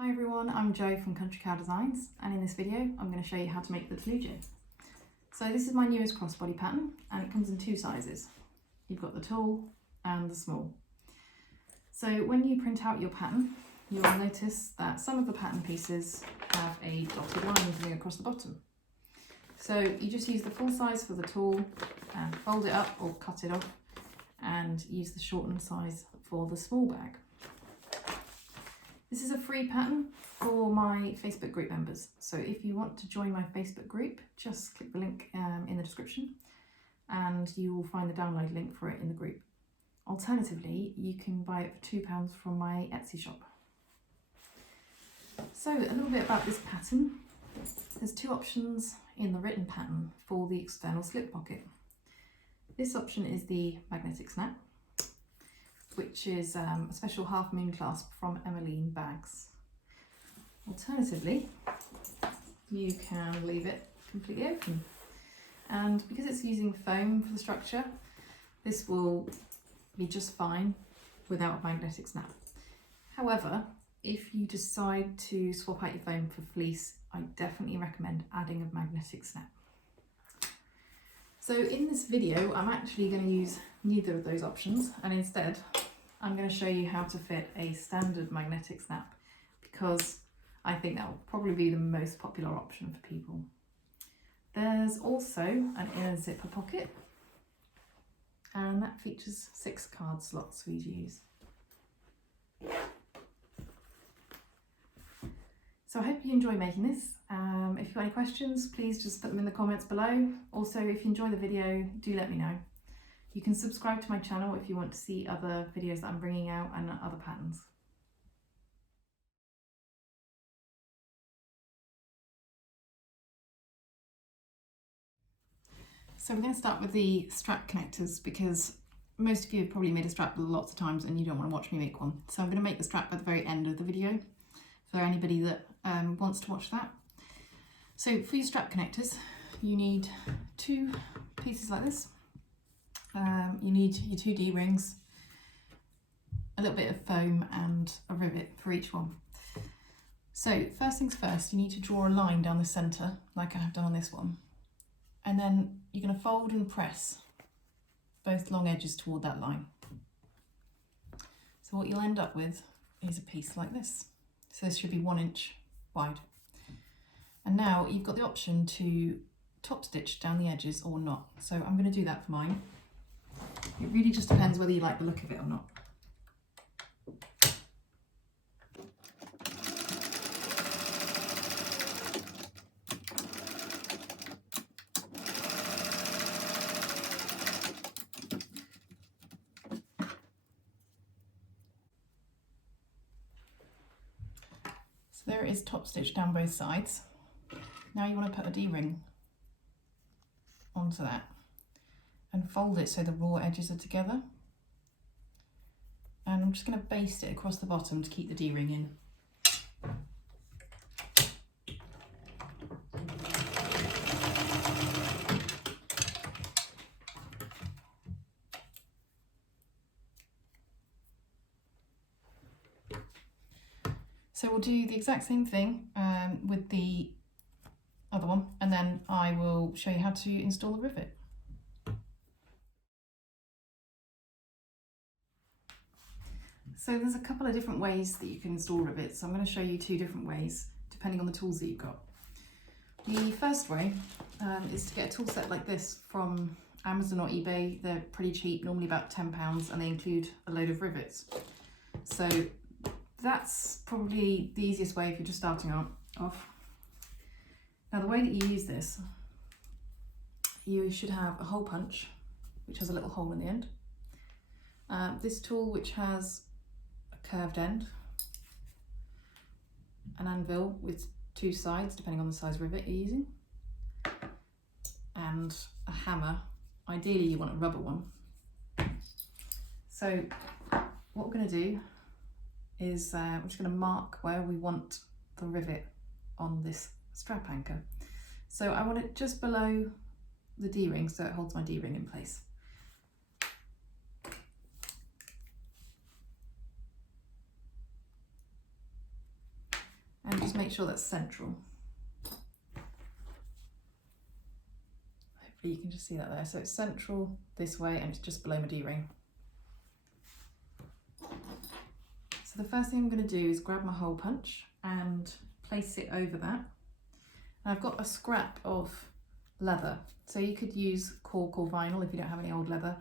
Hi everyone, I'm Jo from Country Cow Designs, and in this video I'm going to show you how to make the Teloujay. So this is my newest crossbody pattern and it comes in two sizes. You've got the tall and the small. So when you print out your pattern, you'll notice that some of the pattern pieces have a dotted line running across the bottom. So you just use the full size for the tall and fold it up or cut it off, and use the shortened size for the small bag. This is a free pattern for my Facebook group members. So if you want to join my Facebook group, just click the link in the description and you will find the download link for it in the group. Alternatively, you can buy it for £2 from my Etsy shop. So a little bit about this pattern. There's two options in the written pattern for the external slip pocket. This option is the magnetic snap, which is a special half moon clasp from Emmeline bags. Alternatively, you can leave it completely open. And because it's using foam for the structure, this will be just fine without a magnetic snap. However, if you decide to swap out your foam for fleece, I definitely recommend adding a magnetic snap. So in this video, I'm actually going to use neither of those options, and instead I'm going to show you how to fit a standard magnetic snap, because I think that will probably be the most popular option for people. There's also an inner zipper pocket, and that features 6 card slots for you to use. So I hope you enjoy making this. If you've got any questions, please just put them in the comments below. Also, if you enjoy the video, do let me know. You can subscribe to my channel if you want to see other videos that I'm bringing out and other patterns. So we're going to start with the strap connectors, because most of you have probably made a strap lots of times and you don't want to watch me make one. So I'm going to make the strap at the very end of the video for anybody that wants to watch that. So for your strap connectors, you need 2 pieces like this. You need your 2 D-rings, a little bit of foam and a rivet for each one. So first things first, you need to draw a line down the centre like I have done on this one, and then you're going to fold and press both long edges toward that line. So what you'll end up with is a piece like this. So this should be 1 inch wide. And now you've got the option to top stitch down the edges or not. So I'm going to do that for mine. It really just depends whether you like the look of it or not. So there it is, top stitch down both sides. Now you want to put a D-ring onto that and fold it so the raw edges are together. And I'm just going to baste it across the bottom to keep the D-ring in. So we'll do the exact same thing with the other one, and then I will show you how to install the rivet. So there's a couple of different ways that you can install rivets. So I'm going to show you 2 different ways depending on the tools that you've got. The first way is to get a tool set like this from Amazon or eBay. They're pretty cheap, normally about £10, and they include a load of rivets. So that's probably the easiest way if you're just starting off. Now the way that you use this, you should have a hole punch, which has a little hole in the end. This tool, which has a curved end, an anvil with 2 sides depending on the size rivet you're using, and a hammer. Ideally you want a rubber one. So what we're going to do is we're just going to mark where we want the rivet on this strap anchor. So I want it just below the D-ring, so it holds my D-ring in place. just make sure that's central. Hopefully you can just see that there. So it's central this way and it's just below my D-ring. So the first thing I'm going to do is grab my hole punch and place it over that. And I've got a scrap of leather, so you could use cork or vinyl if you don't have any old leather.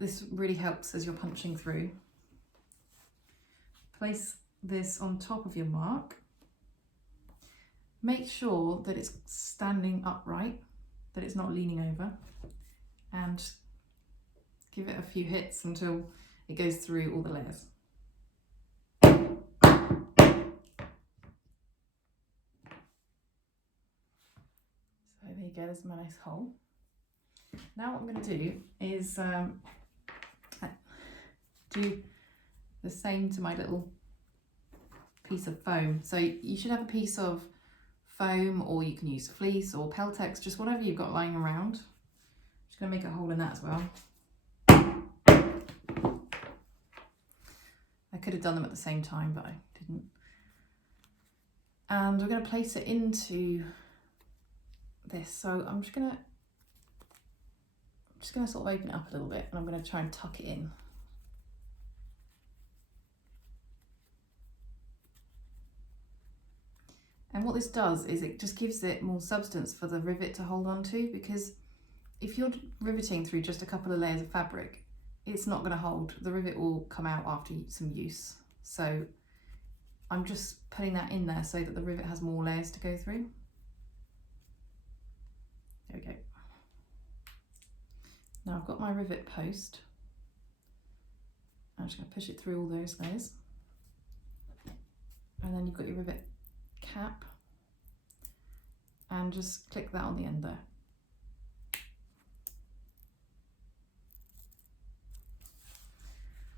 This really helps as you're punching through. Place this on top of your mark. Make sure that it's standing upright, that it's not leaning over, and give it a few hits until it goes through all the layers. So there you go, there's my nice hole. Now what I'm going to do is do the same to my little piece of foam. So you should have a piece of foam, or you can use fleece or Peltex, just whatever you've got lying around. I'm just going to make a hole in that as well. I could have done them at the same time, but I didn't. And we're going to place it into this. So I'm just going to sort of open it up a little bit, and I'm going to try and tuck it in. And what this does is it just gives it more substance for the rivet to hold on to, because if you're riveting through just a couple of layers of fabric, it's not going to hold. The rivet will come out after some use. So I'm just putting that in there so that the rivet has more layers to go through. There we go. Now I've got my rivet post. I'm just going to push it through all those layers. And then you've got your rivet cap, and just click that on the end there.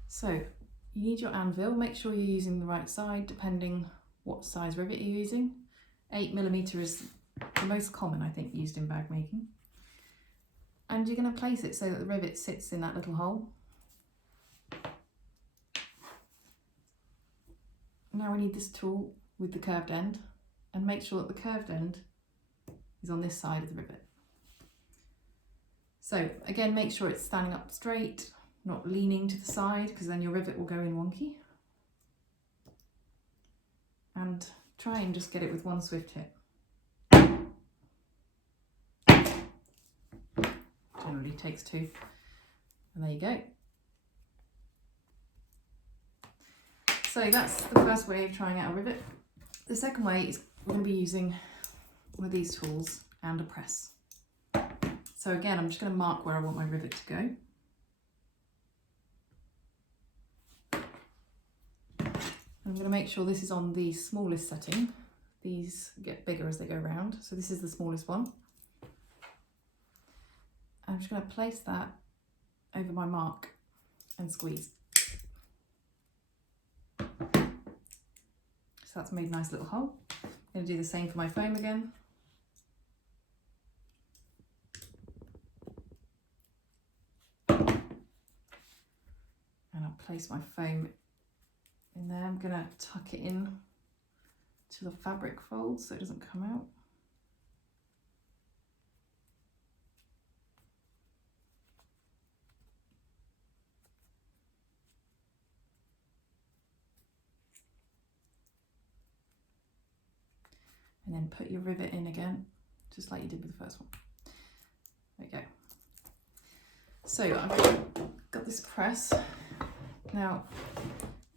So you need your anvil. Make sure you're using the right side depending what size rivet you're using. 8mm is the most common, I think, used in bag making. And you're going to place it so that the rivet sits in that little hole. Now we need this tool with the curved end, and make sure that the curved end is on this side of the rivet. So again, make sure it's standing up straight, not leaning to the side, because then your rivet will go in wonky. And try and just get it with one swift hit. Generally takes two. And there you go. So that's the first way of trying out a rivet. The second way is we're going to be using one of these tools and a press. So again, I'm just going to mark where I want my rivet to go. I'm going to make sure this is on the smallest setting. These get bigger as they go round, so this is the smallest one. I'm just going to place that over my mark and squeeze. So that's made a nice little hole. I'm going to do the same for my foam again. And I'll place my foam in there. I'm going to tuck it in to the fabric fold so it doesn't come out. And then put your rivet in again, just like you did with the first one. There you go. So I've got this press. Now,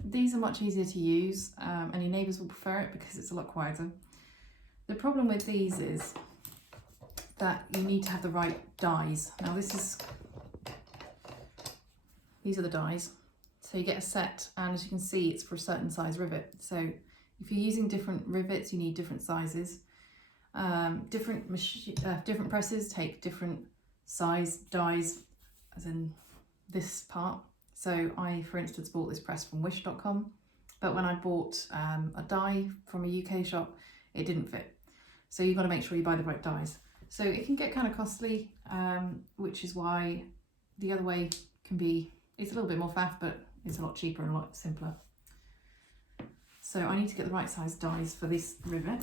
these are much easier to use, and your neighbours will prefer it because it's a lot quieter. The problem with these is that you need to have the right dies. Now these are the dies. So you get a set, and as you can see, it's for a certain size rivet. So if you're using different rivets, you need different sizes. Different presses take different size dies, as in this part. So I, for instance, bought this press from wish.com, but when I bought a die from a UK shop, it didn't fit. So you've got to make sure you buy the right dies. So it can get kind of costly, which is why the other way can be, it's a little bit more faff, but it's a lot cheaper and a lot simpler. So I need to get the right size dies for this rivet.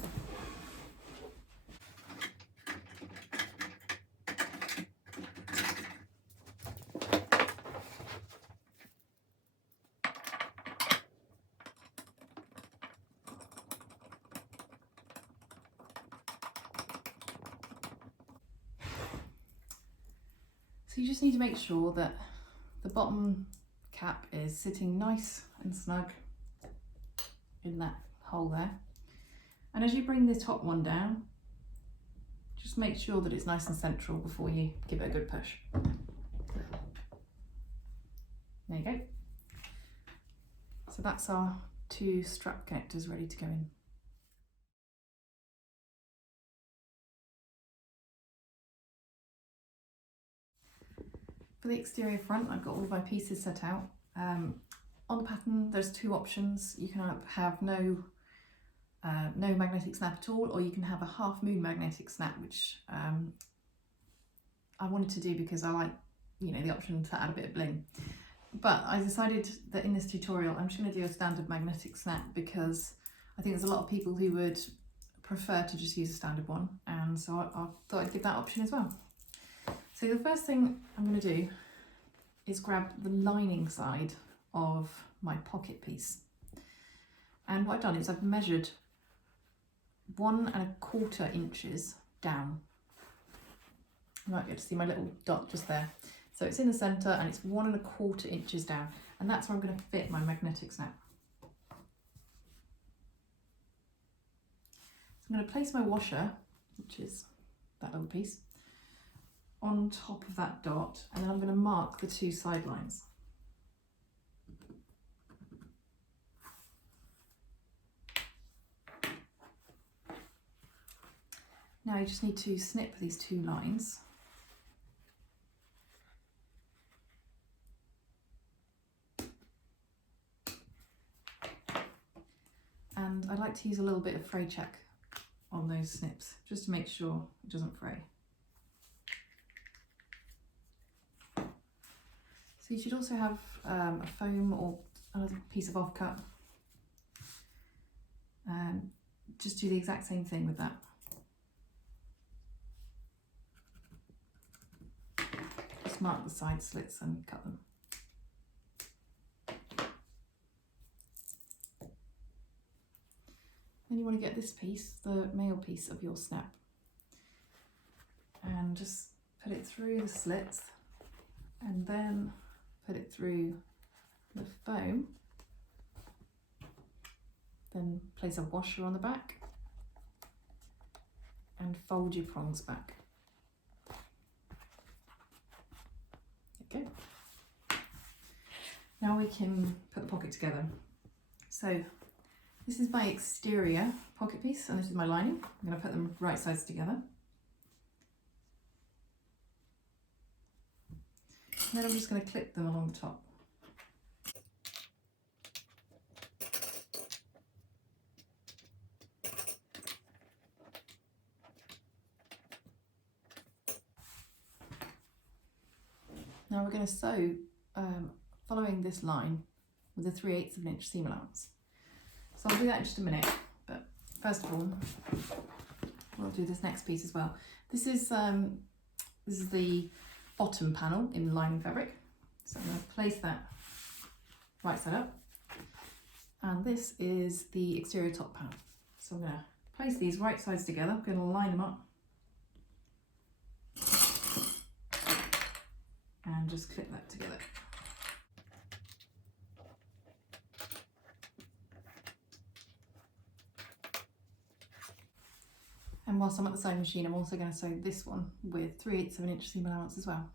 So you just need to make sure that the bottom cap is sitting nice and snug in that hole there. And as you bring the top one down, just make sure that it's nice and central before you give it a good push. There you go. So that's our 2 strap connectors ready to go in. For the exterior front, I've got all of my pieces set out. On the pattern, there's 2 options. You can have no magnetic snap at all, or you can have a half moon magnetic snap, which I wanted to do because I like, you know, the option to add a bit of bling. But I decided that in this tutorial, I'm just going to do a standard magnetic snap because I think there's a lot of people who would prefer to just use a standard one, and so I thought I'd give that option as well. So the first thing I'm going to do is grab the lining side of my pocket piece. And what I've done is I've measured 1¼ inches down. You might be able to see my little dot just there. So it's in the centre and it's 1¼ inches down. And that's where I'm going to fit my magnetic snap. So I'm going to place my washer, which is that little piece, on top of that dot, and then I'm going to mark the 2 side lines. Now you just need to snip these 2 lines. And I'd like to use a little bit of fray check on those snips, just to make sure it doesn't fray. So you should also have a foam or another piece of offcut. Just do the exact same thing with that. Just mark the side slits and cut them. Then you want to get this piece, the male piece of your snap, and just put it through the slits and then put it through the foam, then place a washer on the back and fold your prongs back. Okay. Now we can put the pocket together. So this is my exterior pocket piece and this is my lining. I'm going to put them right sides together. And then I'm just going to clip them along the top. Now we're going to sew following this line with a 3/8 of an inch seam allowance. So I'll do that in just a minute, but first of all, we'll do this next piece as well. This is the bottom panel in lining fabric. So I'm going to place that right side up. And this is the exterior top panel. So I'm going to place these right sides together. I'm going to line them up. And just clip that together. And whilst I'm at the sewing machine, I'm also going to sew this one with 3/8 of an inch seam allowance as well.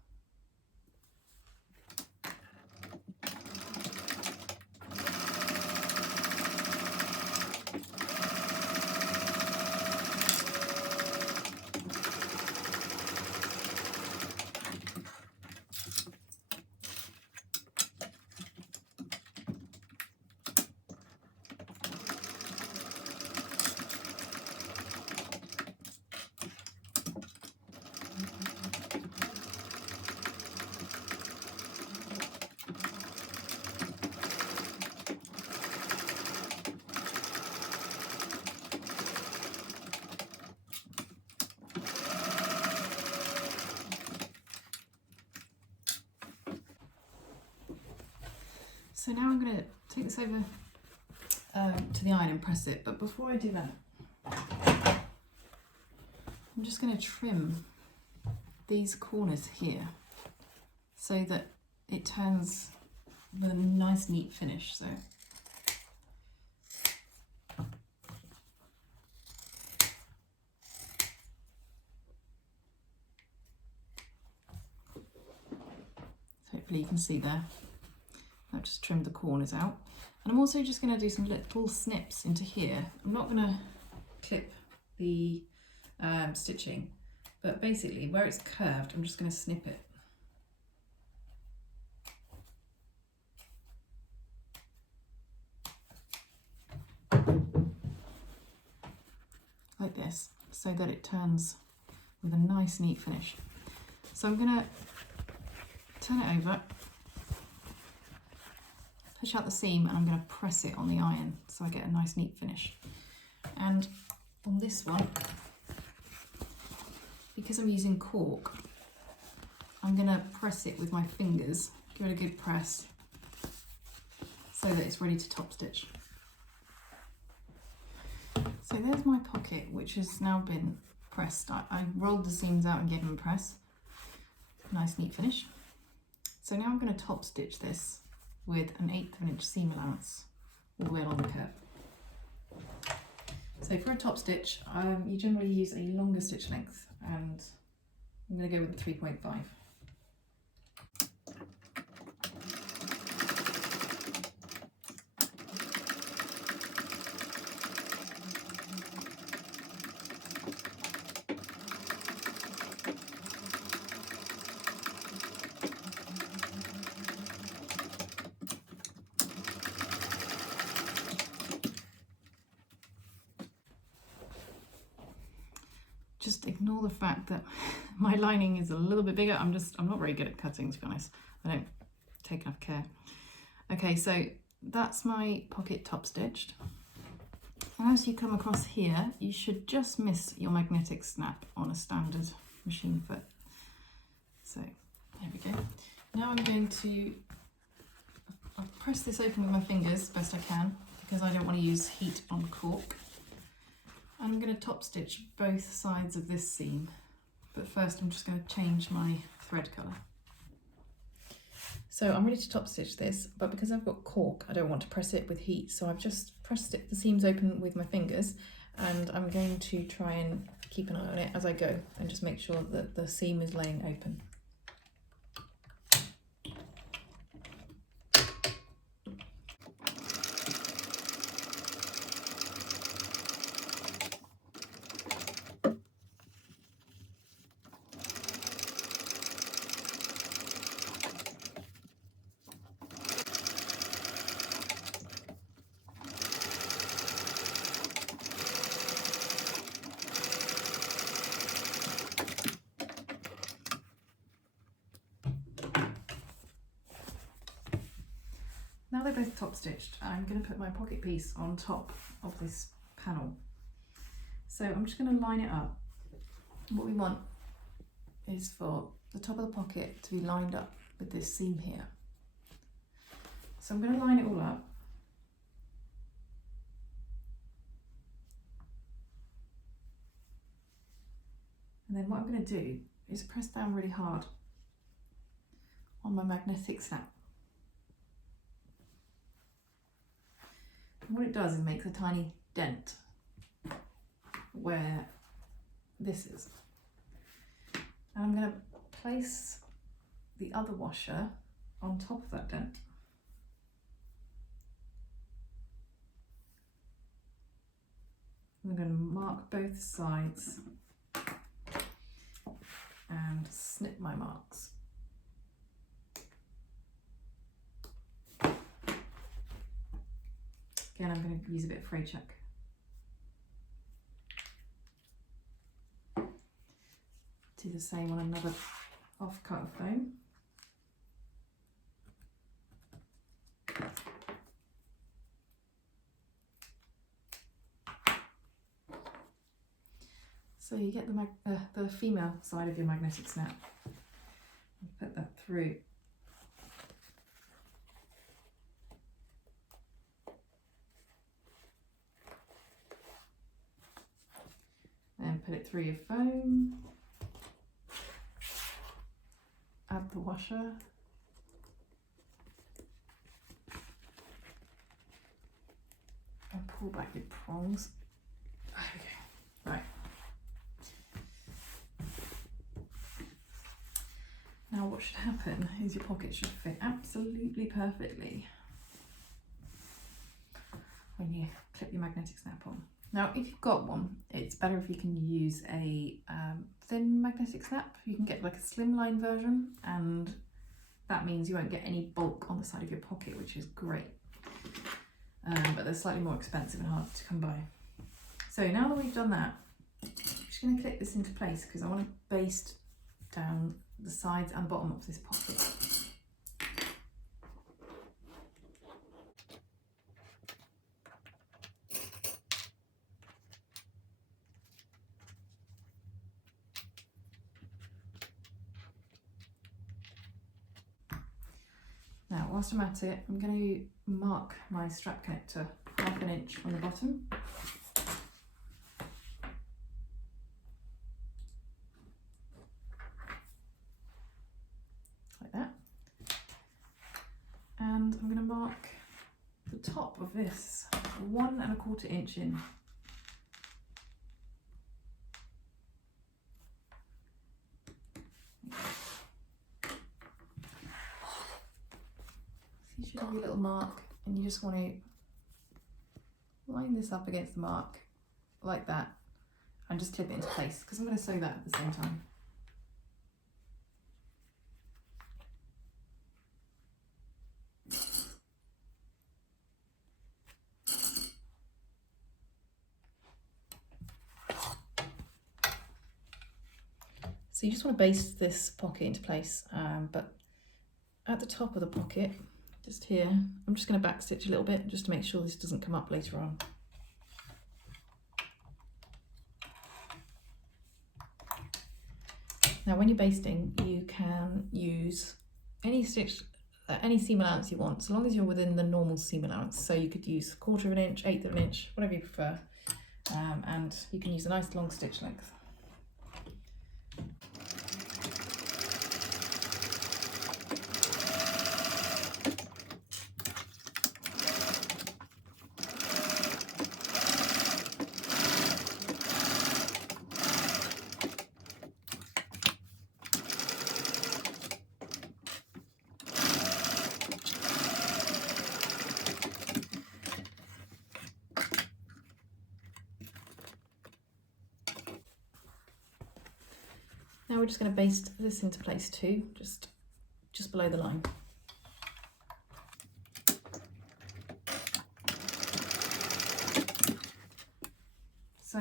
So now I'm going to take this over to the iron and press it, but before I do that, I'm just going to trim these corners here so that it turns with a nice neat finish. So hopefully you can see there. I've just trimmed the corners out. And I'm also just going to do some little snips into here. I'm not going to clip the stitching, but basically where it's curved, I'm just going to snip it. Like this, so that it turns with a nice neat finish. So I'm going to turn it over, push out the seam, and I'm going to press it on the iron so I get a nice neat finish. And on this one, because I'm using cork, I'm going to press it with my fingers, give it a good press so that it's ready to top stitch. So there's my pocket, which has now been pressed. I rolled the seams out and gave them a press. Nice neat finish. So now I'm going to top stitch this with an 1/8 of an inch seam allowance all the way along the curve. So for a top stitch, you generally use a longer stitch length, and I'm going to go with the 3.5. Just ignore the fact that my lining is a little bit bigger. I'm not very good at cutting, to be honest. I don't take enough care. Okay, so that's my pocket top stitched. And as you come across here, you should just miss your magnetic snap on a standard machine foot. So there we go. Now I'm going to press this open with my fingers best I can, because I don't want to use heat on cork. I'm going to top stitch both sides of this seam, but first I'm just going to change my thread colour. So I'm ready to top stitch this, but because I've got cork, I don't want to press it with heat, so I've just pressed the seams open with my fingers, and I'm going to try and keep an eye on it as I go and just make sure that the seam is laying open. Now they're both top stitched, I'm going to put my pocket piece on top of this panel. So I'm just going to line it up. What we want is for the top of the pocket to be lined up with this seam here. So I'm going to line it all up. And then what I'm going to do is press down really hard on my magnetic snap. And what it does is makes a tiny dent where this is. And I'm going to place the other washer on top of that dent. I'm going to mark both sides and snip my marks. Again, I'm going to use a bit of fray check. Do the same on another off-cut of foam. So you get the female side of your magnetic snap. Put that through put it through your foam, add the washer, and pull back your prongs. Okay, right. Now what should happen is your pocket should fit absolutely perfectly when you clip your magnetic snap on. Now if you've got one, it's better if you can use a thin magnetic snap. You can get like a slimline version, and that means you won't get any bulk on the side of your pocket, which is great. But they're slightly more expensive and hard to come by. So now that we've done that, I'm just going to clip this into place because I want to baste down the sides and bottom of this pocket. Now, whilst I'm at it, I'm going to mark my strap connector 1/2 inch on the bottom. Like that. And I'm going to mark the top of this 1 1/4 inch in. You should have your little mark, and you just want to line this up against the mark like that and just clip it into place because I'm going to sew that at the same time. So you just want to baste this pocket into place, but at the top of the pocket, just here, I'm just going to backstitch a little bit just to make sure this doesn't come up later on. Now when you're basting, you can use any stitch, any seam allowance you want, so long as you're within the normal seam allowance. So you could use 1/4 inch, 1/8 inch, whatever you prefer, and you can use a nice long stitch length. Now we're just going to baste this into place too, just below the line. So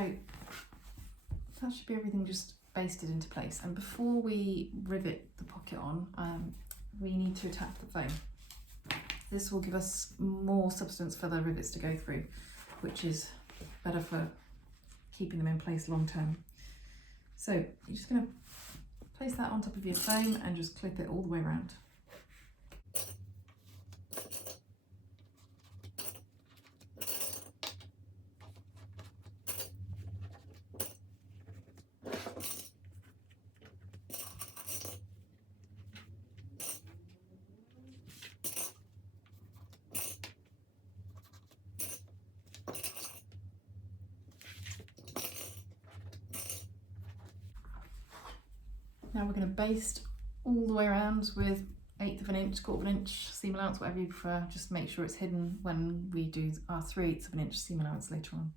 that should be everything just basted into place. And before we rivet the pocket on, we need to attach the foam. This will give us more substance for the rivets to go through, which is better for keeping them in place long term. So you're just going to place that on top of your foam and just clip it all the way around. Now we're going to baste all the way around with 1/8 inch, 1/4 inch seam allowance, whatever you prefer. Just make sure it's hidden when we do our 3/8 inch seam allowance later on.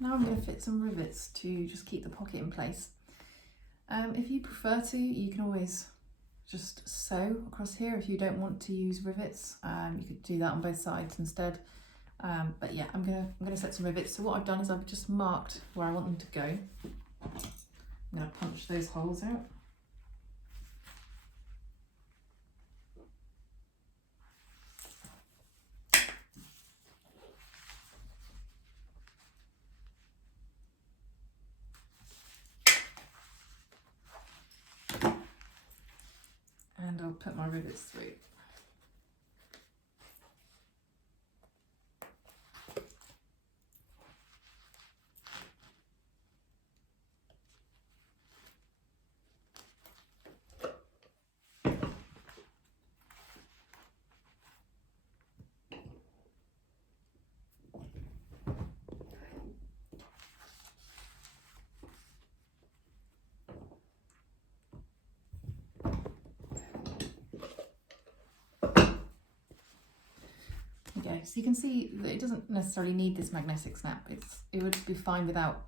Now I'm going to fit some rivets to just keep the pocket in place. If you prefer to, you can always just sew across here. If you don't want to use rivets, you could do that on both sides instead. But yeah, I'm gonna set some rivets. So what I've done is I've just marked where I want them to go. I'm gonna punch those holes out. put my rivets through. Okay, so you can see that it doesn't necessarily need this magnetic snap. It would be fine without.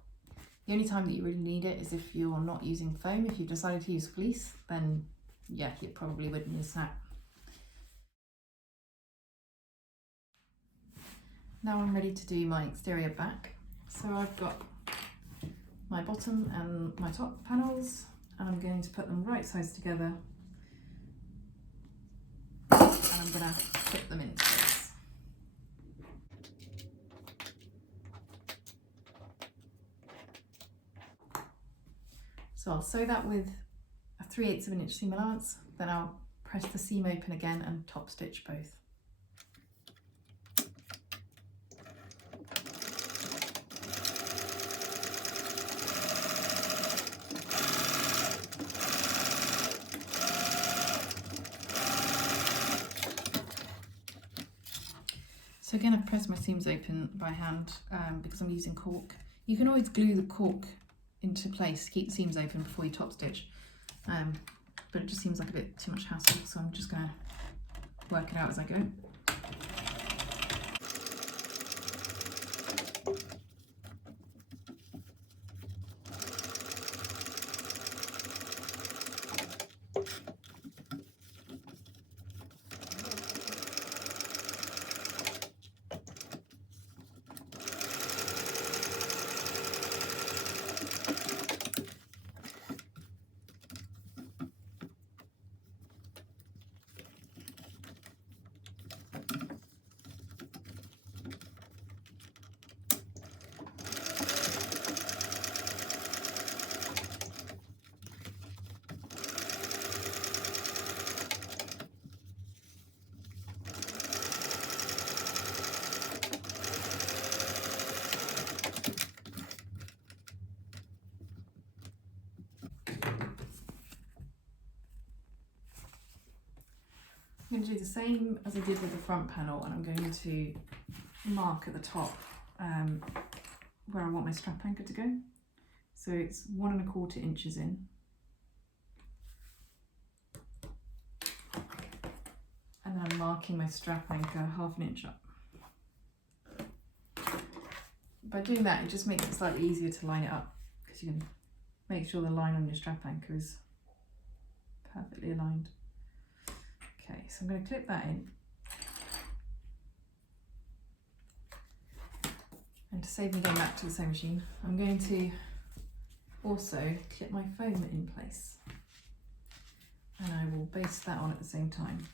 The only time that you really need it is if you're not using foam. If you've decided to use fleece, then yeah, you probably would need a snap. Now I'm ready to do my exterior back. So I've got my bottom and my top panels, and I'm going to put them right sides together, and I'm going to clip them into this. So I'll sew that with a 3/8 of an inch seam allowance, then I'll press the seam open again and top stitch both. So again, I've pressed my seams open by hand because I'm using cork. You can always glue the cork into place to keep the seams open before you top stitch, but it just seems like a bit too much hassle, so I'm just going to work it out as I go. I'm going to do the same as I did with the front panel, and I'm going to mark at the top where I want my strap anchor to go. So it's 1 1/4 inches in. And then I'm marking my strap anchor 1/2 inch up. By doing that, it just makes it slightly easier to line it up, because you can make sure the line on your strap anchor is perfectly aligned. Okay, so I'm going to clip that in. And to save me going back to the sewing machine, I'm going to also clip my foam in place. And I will baste that on at the same time.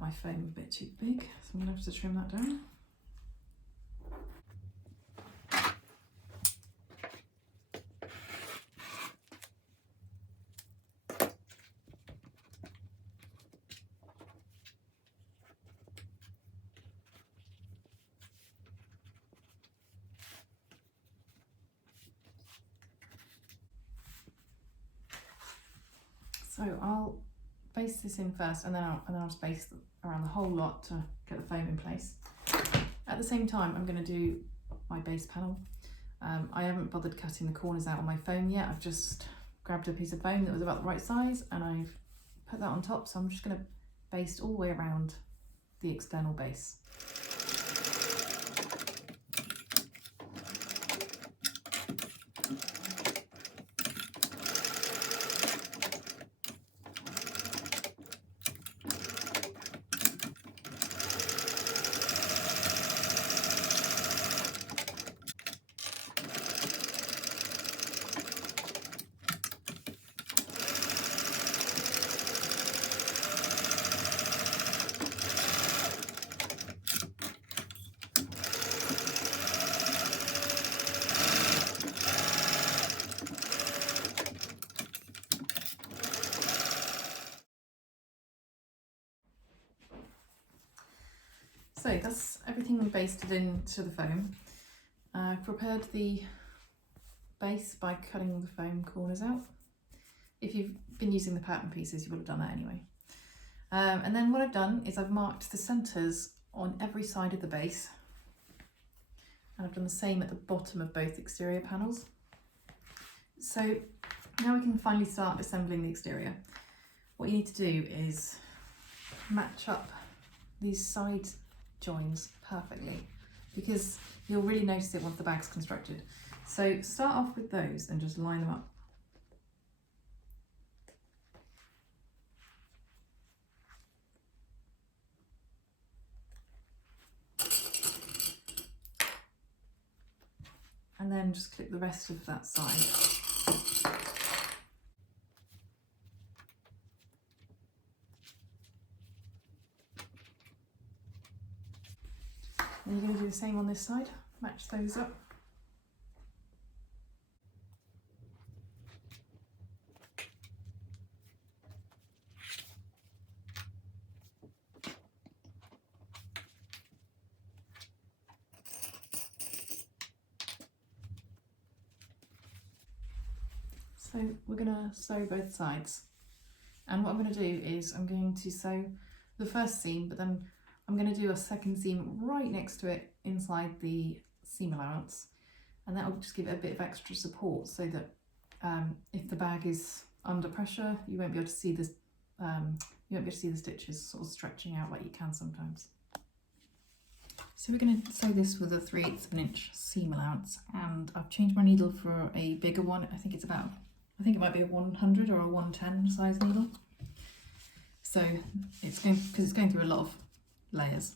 My foam a bit too big, so I'm going to have to trim that down. So I'll baste this in first, and then I'll just baste around the whole lot to get the foam in place. At the same time, I'm going to do my base panel. I haven't bothered cutting the corners out on my foam yet. I've just grabbed a piece of foam that was about the right size, and I've put that on top, so I'm just going to baste all the way around the external base. So that's everything basted into the foam. I've prepared the base by cutting the foam corners out. If you've been using the pattern pieces, you would have done that anyway. And then what I've done is I've marked the centres on every side of the base, and I've done the same at the bottom of both exterior panels. So now we can finally start assembling the exterior. What you need to do is match up these side joins perfectly, because you'll really notice it once the bag's constructed. So start off with those and just line them up. And then just clip the rest of that side. And you're going to do the same on this side, match those up. So we're going to sew both sides, and what I'm going to do is I'm going to sew the first seam, but then I'm going to do a second seam right next to it inside the seam allowance, and that will just give it a bit of extra support, so that if the bag is under pressure, you won't be able to see this. You won't be able to see the stitches sort of stretching out like you can sometimes. So we're going to sew this with a 3/8 of an inch seam allowance, and I've changed my needle for a bigger one. I think it might be a 100 or a 110 size needle. So because it's going through a lot of layers.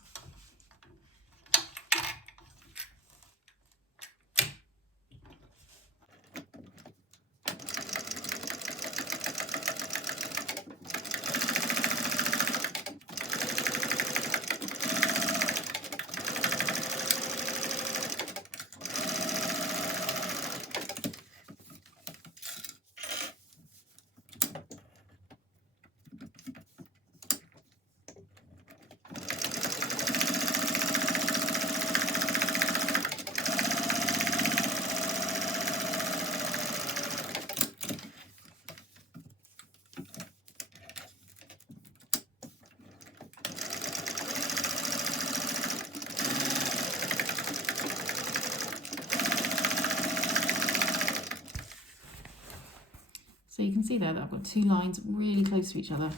So you can see there that I've got two lines really close to each other,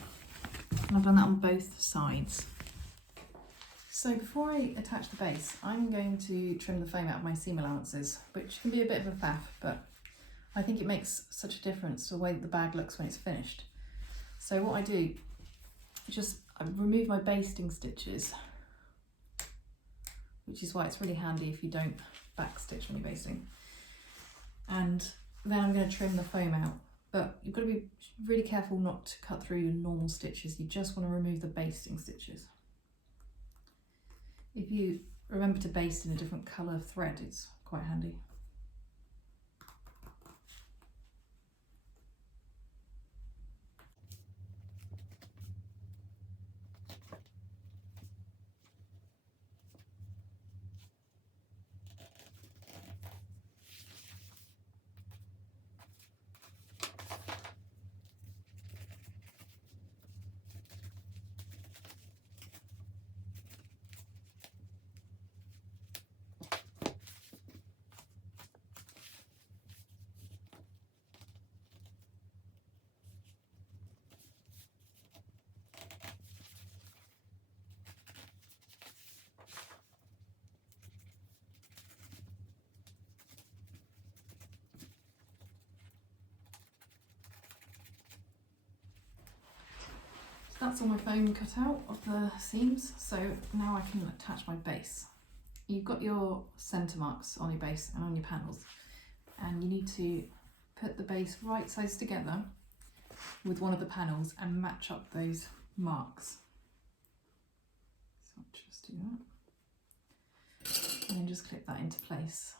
and I've done that on both sides. So before I attach the base, I'm going to trim the foam out of my seam allowances, which can be a bit of a faff, but I think it makes such a difference to the way that the bag looks when it's finished. So what I do, I remove my basting stitches, which is why it's really handy if you don't back stitch when you're basting. And then I'm going to trim the foam out. But you've got to be really careful not to cut through your normal stitches. You just want to remove the basting stitches. If you remember to baste in a different colour thread, it's quite handy. That's all my foam cut out of the seams, so now I can attach my base. You've got your centre marks on your base and on your panels, and you need to put the base right sides together with one of the panels and match up those marks. So I'll just do that, and then just clip that into place.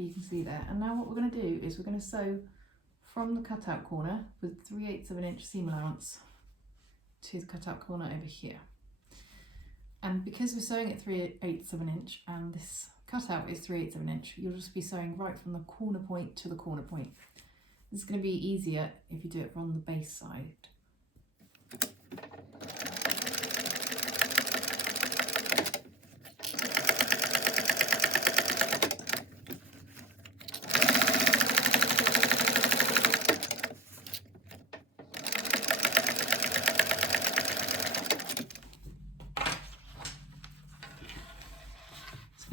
hopefully you can see there. And now what we're going to do is we're going to sew from the cutout corner with 3/8 of an inch seam allowance to the cutout corner over here. And because we're sewing at 3/8 of an inch and this cutout is 3/8 of an inch, you'll just be sewing right from the corner point to the corner point. This is going to be easier if you do it from the base side.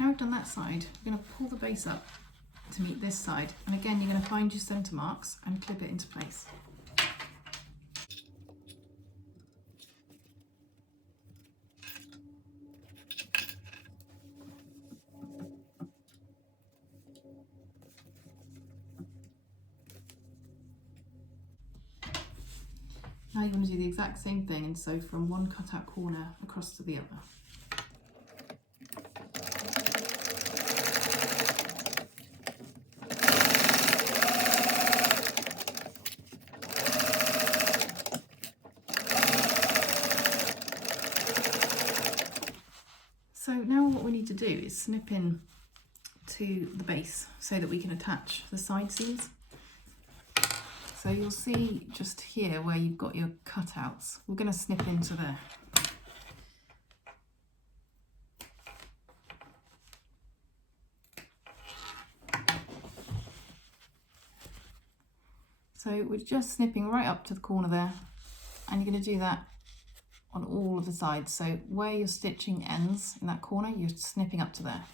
Now we've done that side, we're going to pull the base up to meet this side, and again you're going to find your centre marks and clip it into place. Now you're going to do the exact same thing and sew from one cutout corner across to the other. So now what we need to do is snip in to the base so that we can attach the side seams. So you'll see just here where you've got your cutouts, we're going to snip into there. So we're just snipping right up to the corner there, and you're going to do that on all of the sides. So where your stitching ends in that corner, you're snipping up to there.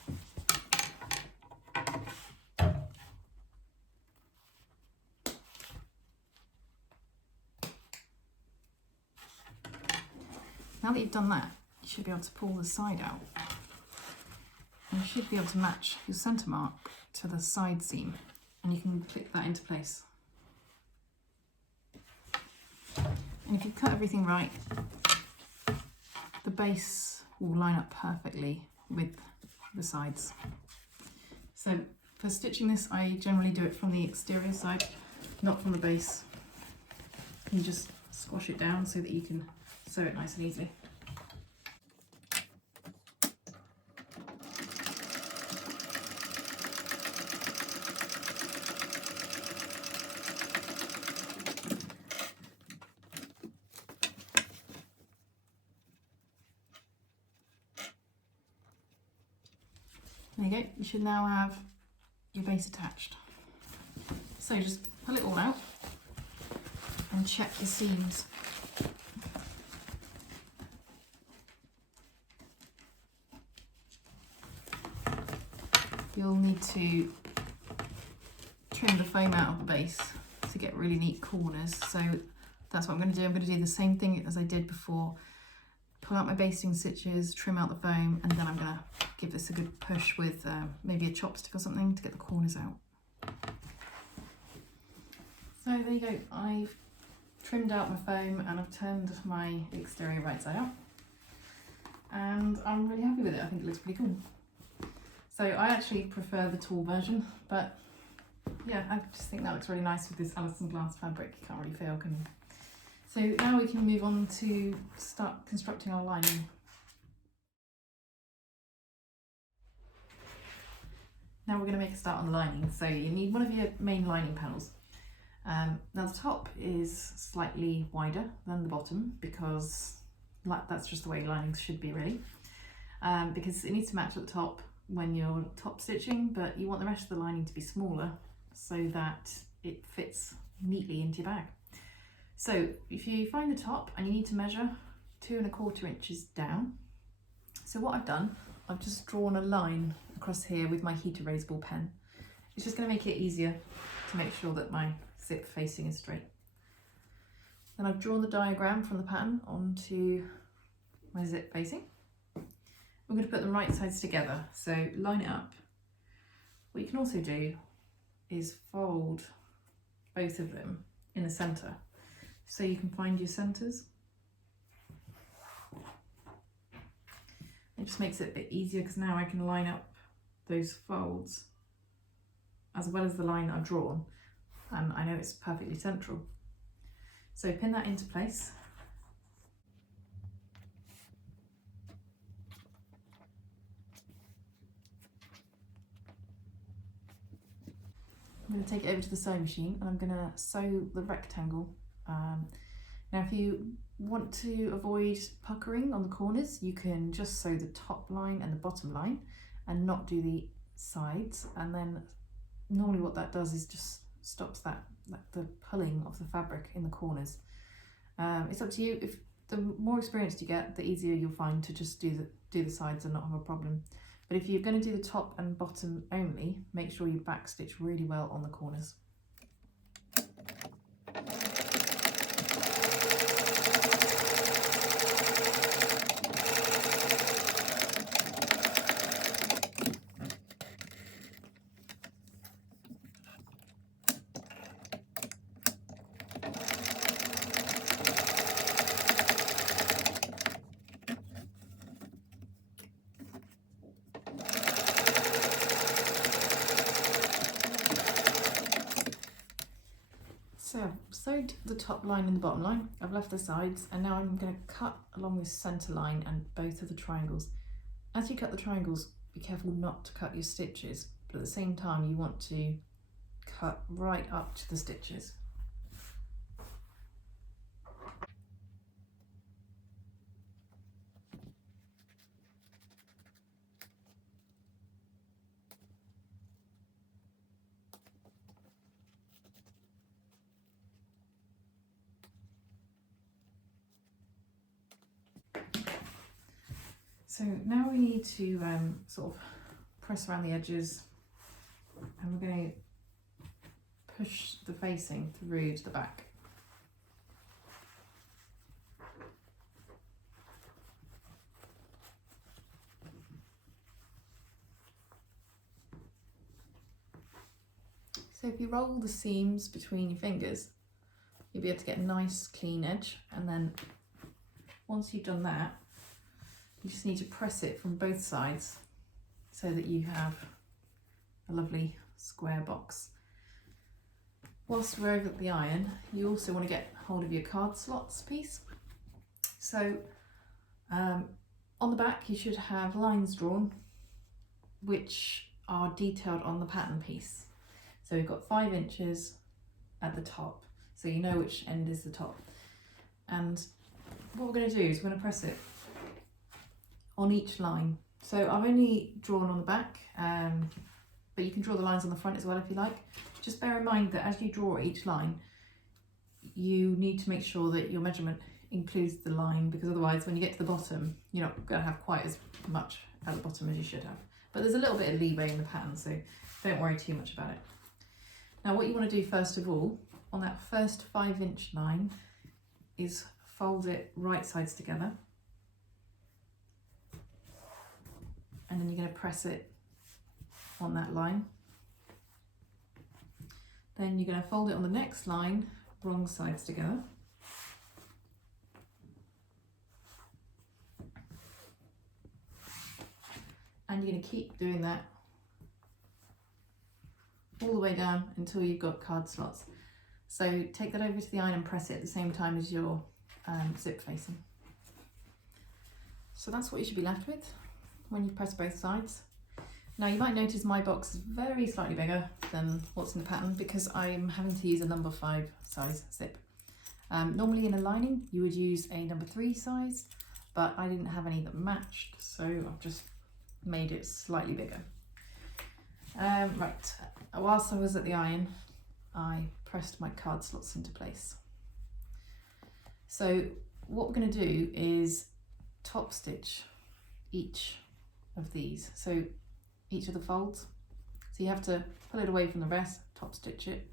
Now that you've done that, you should be able to pull the side out. And you should be able to match your centre mark to the side seam, and you can click that into place. And if you cut everything right, the base will line up perfectly with the sides. So for stitching this, I generally do it from the exterior side, not from the base. You just squash it down so that you can sew it nice and easily. There you go, you should now have your base attached. So just pull it all out and check your seams. You'll need to trim the foam out of the base to get really neat corners. So that's what I'm going to do. I'm going to do the same thing as I did before. Pull out my basting stitches, trim out the foam, and then I'm going to give this a good push with maybe a chopstick or something to get the corners out. So there you go, I've trimmed out my foam and I've turned my exterior right side out. And I'm really happy with it, I think it looks pretty cool. So I actually prefer the tall version, but yeah, I just think that looks really nice with this Alison glass fabric. You can't really fail, can you? So now we can move on to start constructing our lining. Now we're going to make a start on the lining. So you need one of your main lining panels. Now the top is slightly wider than the bottom because that's just the way linings should be really. Because it needs to match at the top when you're top stitching, but you want the rest of the lining to be smaller so that it fits neatly into your bag. So if you find the top and you need to measure 2¼ inches down. So what I've done, I've just drawn a line across here with my heat erasable pen. It's just going to make it easier to make sure that my zip facing is straight. Then I've drawn the diagram from the pattern onto my zip facing. We're going to put the right sides together, so line it up. What you can also do is fold both of them in the centre so you can find your centres. It just makes it a bit easier because now I can line up those folds as well as the line that I've drawn, and I know it's perfectly central. So pin that into place. I'm going to take it over to the sewing machine and I'm going to sew the rectangle. Now if you want to avoid puckering on the corners, you can just sew the top line and the bottom line and not do the sides, and then normally what that does is just stops the pulling of the fabric in the corners. It's up to you. If the more experienced you get, the easier you'll find to just do the sides and not have a problem. But if you're going to do the top and bottom only, make sure you backstitch really well on the corners. So I've sewed the top line and the bottom line, I've left the sides, and now I'm going to cut along this centre line and both of the triangles. As you cut the triangles, be careful not to cut your stitches, but at the same time you want to cut right up to the stitches. So now we need to sort of press around the edges, and we're going to push the facing through to the back. So if you roll the seams between your fingers, you'll be able to get a nice clean edge, and then once you've done that, you just need to press it from both sides so that you have a lovely square box. Whilst we're over at the iron, you also want to get hold of your card slots piece. So on the back you should have lines drawn which are detailed on the pattern piece. So we've got 5 inches at the top, so you know which end is the top. And what we're going to do is we're going to press it on each line. So I've only drawn on the back, but you can draw the lines on the front as well if you like. Just bear in mind that as you draw each line, you need to make sure that your measurement includes the line, because otherwise when you get to the bottom, you're not going to have quite as much at the bottom as you should have. But there's a little bit of leeway in the pattern, so don't worry too much about it. Now what you want to do first of all, on that first 5-inch line, is fold it right sides together. And then you're going to press it on that line. Then you're going to fold it on the next line, wrong sides together. And you're going to keep doing that all the way down until you've got card slots. So take that over to the iron and press it at the same time as your zip facing. So that's what you should be left with when you press both sides. Now you might notice my box is very slightly bigger than what's in the pattern because I'm having to use a number 5 size zip. Normally in a lining you would use a number 3 size, but I didn't have any that matched, so I've just made it slightly bigger. Right, whilst I was at the iron, I pressed my card slots into place. So what we're going to do is top stitch each of these, so each of the folds. So you have to pull it away from the rest, top stitch it,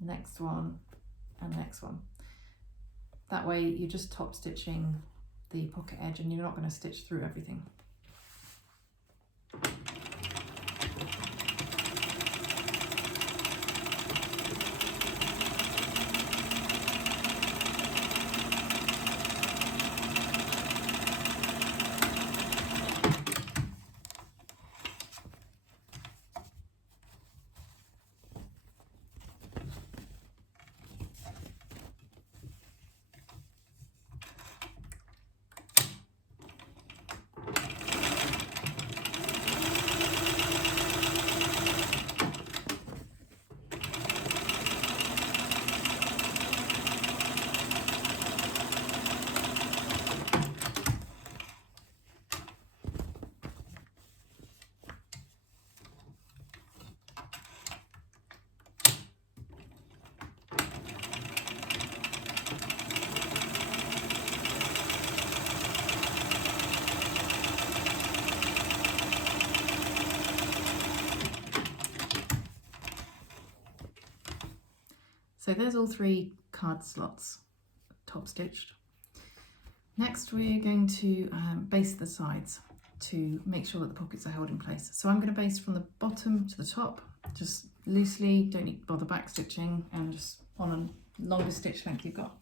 next one and next one. That way you're just top stitching the pocket edge and you're not going to stitch through everything. So there's all 3 card slots top stitched. Next we're going to baste the sides to make sure that the pockets are held in place. So I'm going to baste from the bottom to the top, just loosely, don't need to bother back stitching, and just on a longer stitch length you've got.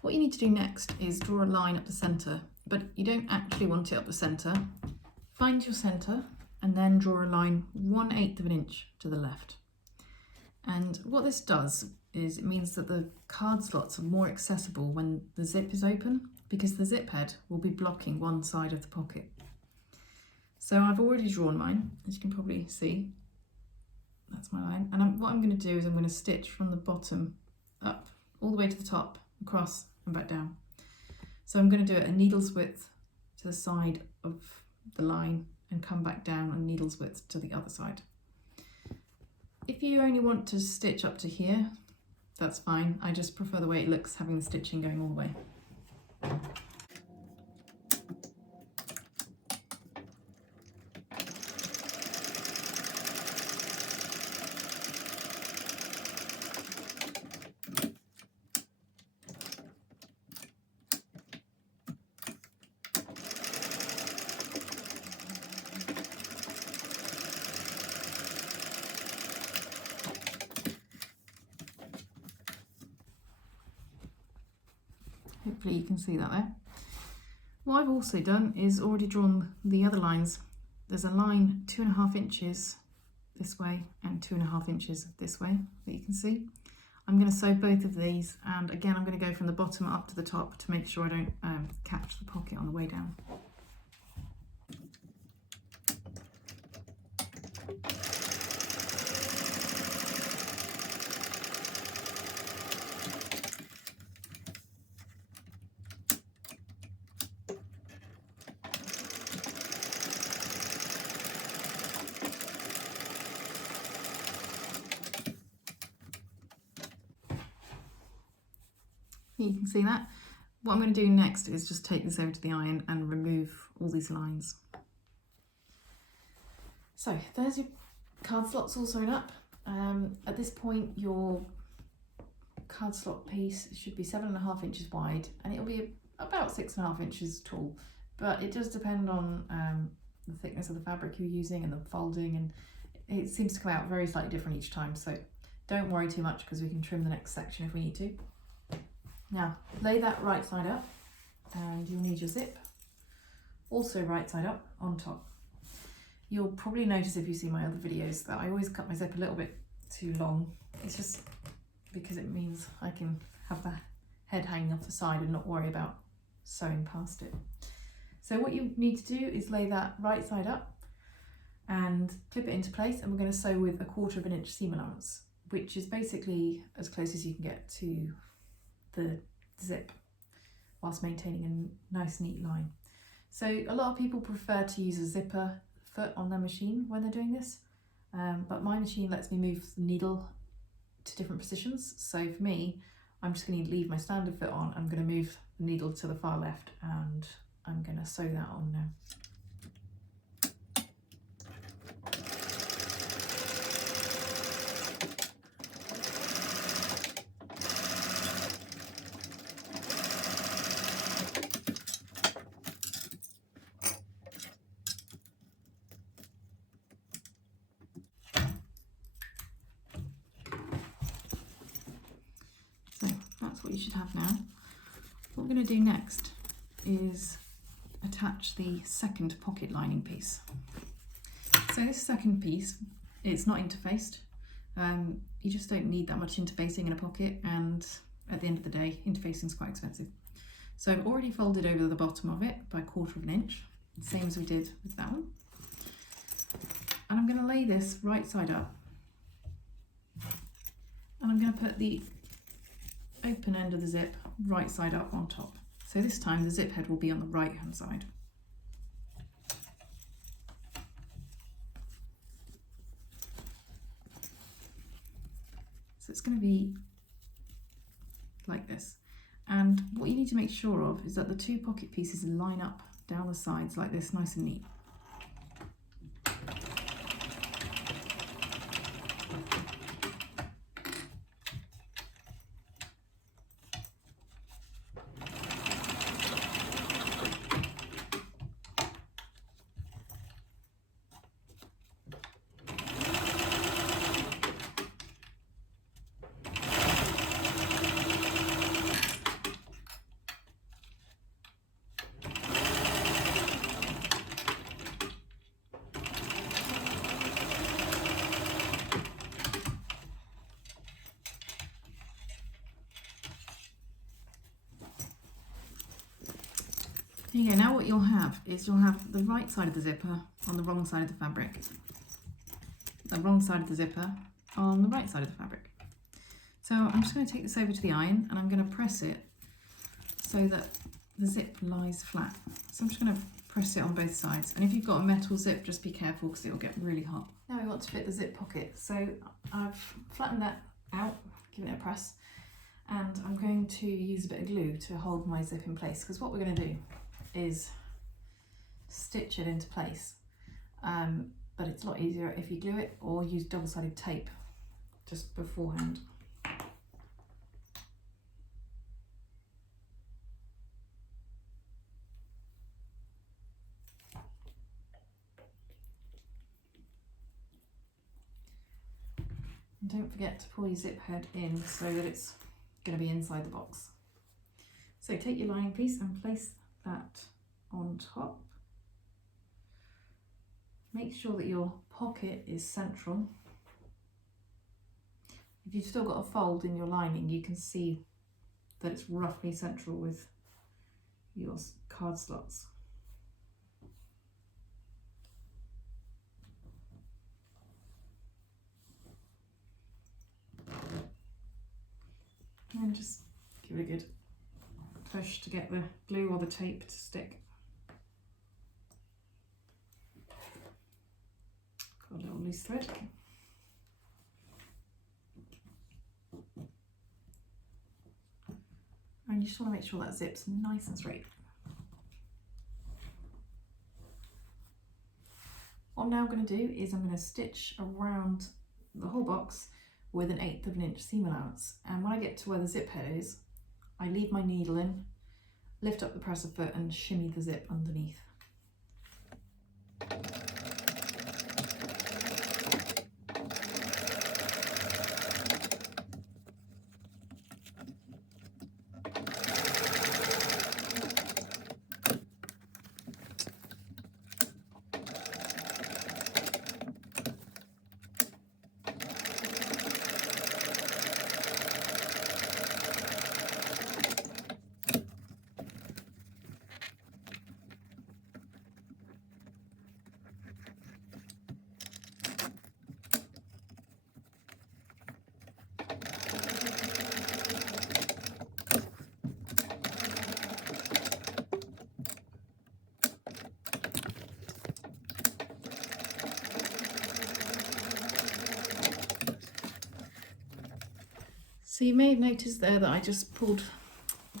What you need to do next is draw a line up the centre, but you don't actually want it up the centre. Find your centre and then draw a line 1/8 of an inch to the left. And what this does is it means that the card slots are more accessible when the zip is open, because the zip head will be blocking one side of the pocket. So I've already drawn mine, as you can probably see. That's my line. And what I'm going to do is I'm going to stitch from the bottom up all the way to the top, across and back down. So I'm going to do it a needle's width to the side of the line and come back down a needle's width to the other side. If you only want to stitch up to here, that's fine. I just prefer the way it looks having the stitching going all the way. Hopefully you can see that there. What I've also done is already drawn the other lines. There's a line 2.5 inches this way and 2.5 inches this way that you can see. I'm going to sew both of these, and again I'm going to go from the bottom up to the top to make sure I don't catch the pocket on the way down. You can see that. What I'm going to do next is just take this over to the iron and remove all these lines. So there's your card slots all sewn up. At this point your card slot piece should be 7.5 inches wide, and it'll be about 6.5 inches tall, but it does depend on the thickness of the fabric you're using and the folding, and it seems to come out very slightly different each time, so don't worry too much because we can trim the next section if we need to. Now, lay that right side up, and you'll need your zip, also right side up on top. You'll probably notice if you see my other videos that I always cut my zip a little bit too long. It's just because it means I can have the head hanging off the side and not worry about sewing past it. So what you need to do is lay that right side up and clip it into place, and we're going to sew with 1/4 inch seam allowance, which is basically as close as you can get to the zip whilst maintaining a nice neat line. So a lot of people prefer to use a zipper foot on their machine when they're doing this, but my machine lets me move the needle to different positions. So for me, I'm just going to leave my standard foot on. I'm going to move the needle to the far left, and I'm going to sew that on now. That's what you should have now. What we're going to do next is attach the second pocket lining piece. So this second piece, it's not interfaced. You just don't need that much interfacing in a pocket, and at the end of the day, interfacing is quite expensive. So I've already folded over the bottom of it by 1/4 inch, same as we did with that one. And I'm going to lay this right side up, and I'm going to put the open end of the zip right side up on top. So this time the zip head will be on the right hand side. So it's going to be like this. And what you need to make sure of is that the two pocket pieces line up down the sides like this, nice and neat. There you go. Now what you'll have is you'll have the right side of the zipper on the wrong side of the fabric, the wrong side of the zipper on the right side of the fabric. So I'm just going to take this over to the iron and I'm going to press it so that the zip lies flat. So I'm just going to press it on both sides, and if you've got a metal zip, just be careful because it'll get really hot. Now we want to fit the zip pocket, so I've flattened that out, given it a press, and I'm going to use a bit of glue to hold my zip in place, because what we're going to do is stitch it into place, but it's a lot easier if you glue it or use double-sided tape just beforehand. And don't forget to pull your zip head in so that it's going to be inside the box. So take your lining piece and place that on top. Make sure that your pocket is central. If you've still got a fold in your lining, you can see that it's roughly central with your card slots. And just give it a good push to get the glue or the tape to stick. Got a little loose thread. And you just want to make sure that zip's nice and straight. What I'm now going to do is I'm going to stitch around the whole box with 1/8 of an inch seam allowance, and when I get to where the zip head is, I leave my needle in, lift up the presser foot and shimmy the zip underneath. So you may have noticed there that I just pulled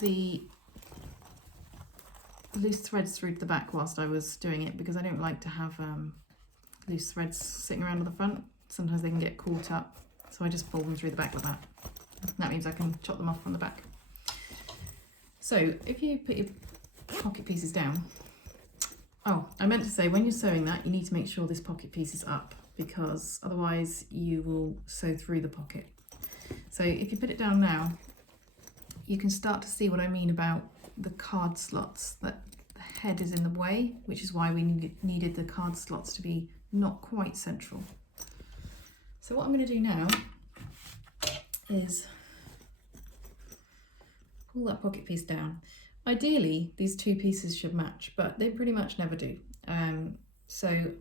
the loose threads through to the back whilst I was doing it, because I don't like to have loose threads sitting around at the front. Sometimes they can get caught up, so I just pull them through the back like that. That means I can chop them off from the back. So if you put your pocket pieces down, oh, I meant to say, when you're sewing that, you need to make sure this pocket piece is up, because otherwise you will sew through the pocket. So if you put it down now, you can start to see what I mean about the card slots, that the head is in the way, which is why we needed the card slots to be not quite central. So what I'm going to do now is pull that pocket piece down. Ideally, these two pieces should match, but they pretty much never do. So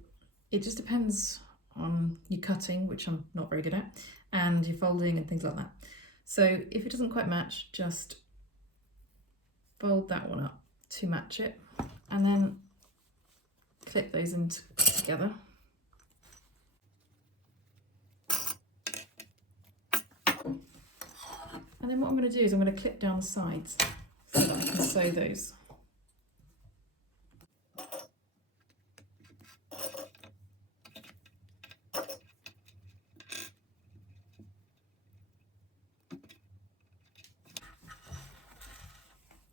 it just depends on your cutting, which I'm not very good at, and your folding and things like that. So if it doesn't quite match, just fold that one up to match it, and then clip those in together. And then what I'm going to do is I'm going to clip down the sides so that I can sew those.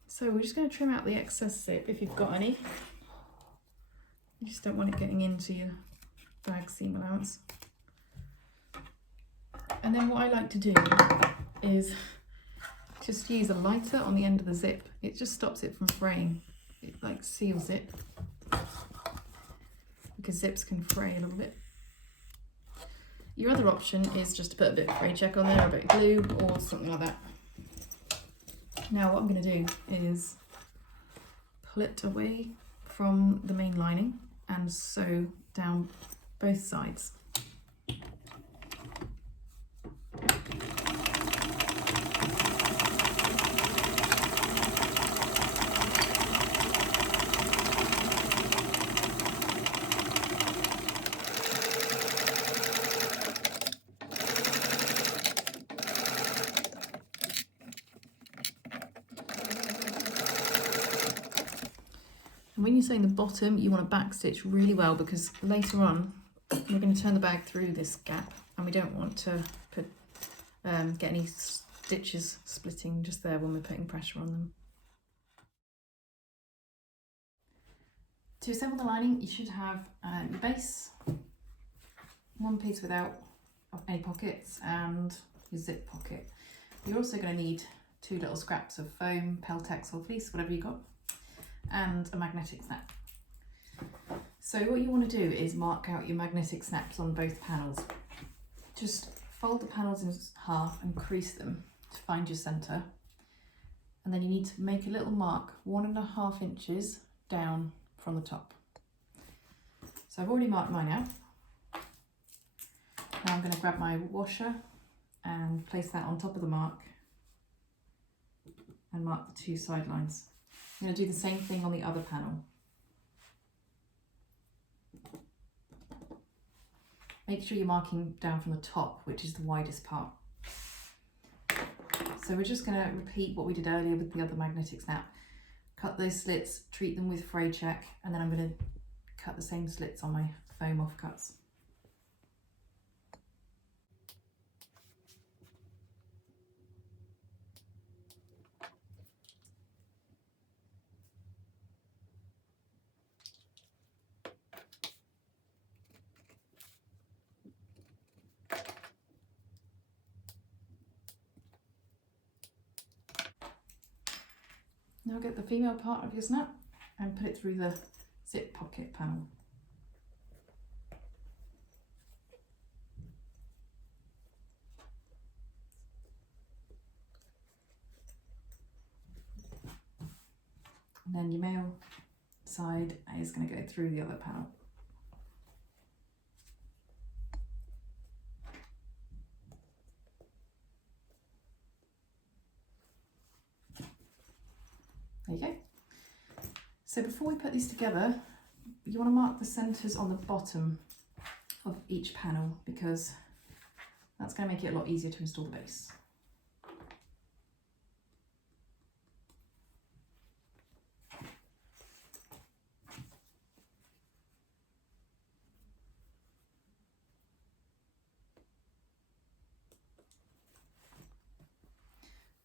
So we're just going to trim out the excess zip if you've got any. You just don't want it getting into your bag seam allowance. And then what I like to do is just use a lighter on the end of the zip. It just stops it from fraying. It like seals it, because zips can fray a little bit. Your other option is just to put a bit of fray check on there, a bit of glue or something like that. Now what I'm going to do is pull it away from the main lining and sew down both sides. And when you're sewing the bottom, you want to back stitch really well, because later on we're going to turn the bag through this gap and we don't want to get any stitches splitting just there when we're putting pressure on them. To assemble the lining, you should have your base, one piece without any pockets, and your zip pocket. You're also going to need 2 little scraps of foam, Peltex or fleece, whatever you got, and a magnetic snap. So what you want to do is mark out your magnetic snaps on both panels. Just fold the panels in half and crease them to find your centre, and then you need to make a little mark 1.5 inches down from the top. So I've already marked mine out. Now I'm going to grab my washer and place that on top of the mark and mark the 2 side lines. I'm going to do the same thing on the other panel. Make sure you're marking down from the top, which is the widest part. So we're just going to repeat what we did earlier with the other magnetic snap. Cut those slits, treat them with fray check, and then I'm going to cut the same slits on my foam offcuts. Now get the female part of your snap and put it through the zip pocket panel. And then your male side is going to go through the other panel. There you go. So before we put these together, you want to mark the centres on the bottom of each panel, because that's going to make it a lot easier to install the base.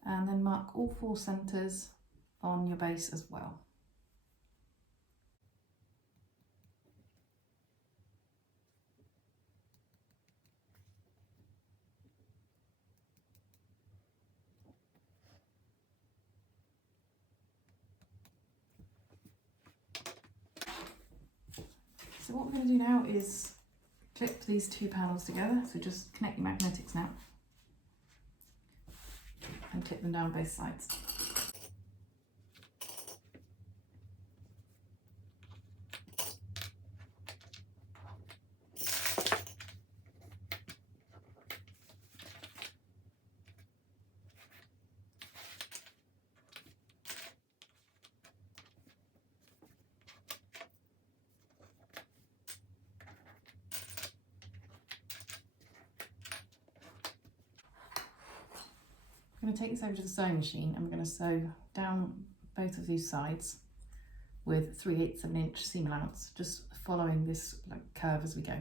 And then mark all 4 centres on your base as well. So what we're going to do now is clip these 2 panels together. So just connect your magnetic snap and clip them down both sides. I'm going to take this over to the sewing machine and we're going to sew down both of these sides with 3/8 of an inch seam allowance, just following this curve as we go.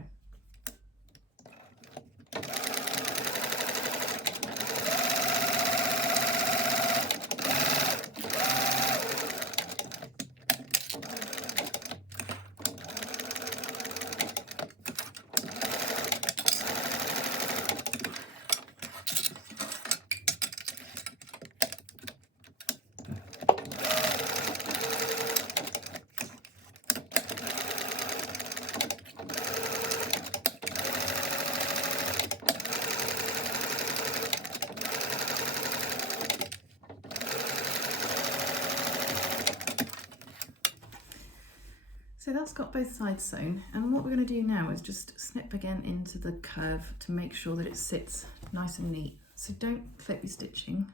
So that's got both sides sewn, and what we're going to do now is just snip again into the curve to make sure that it sits nice and neat. So don't clip your stitching,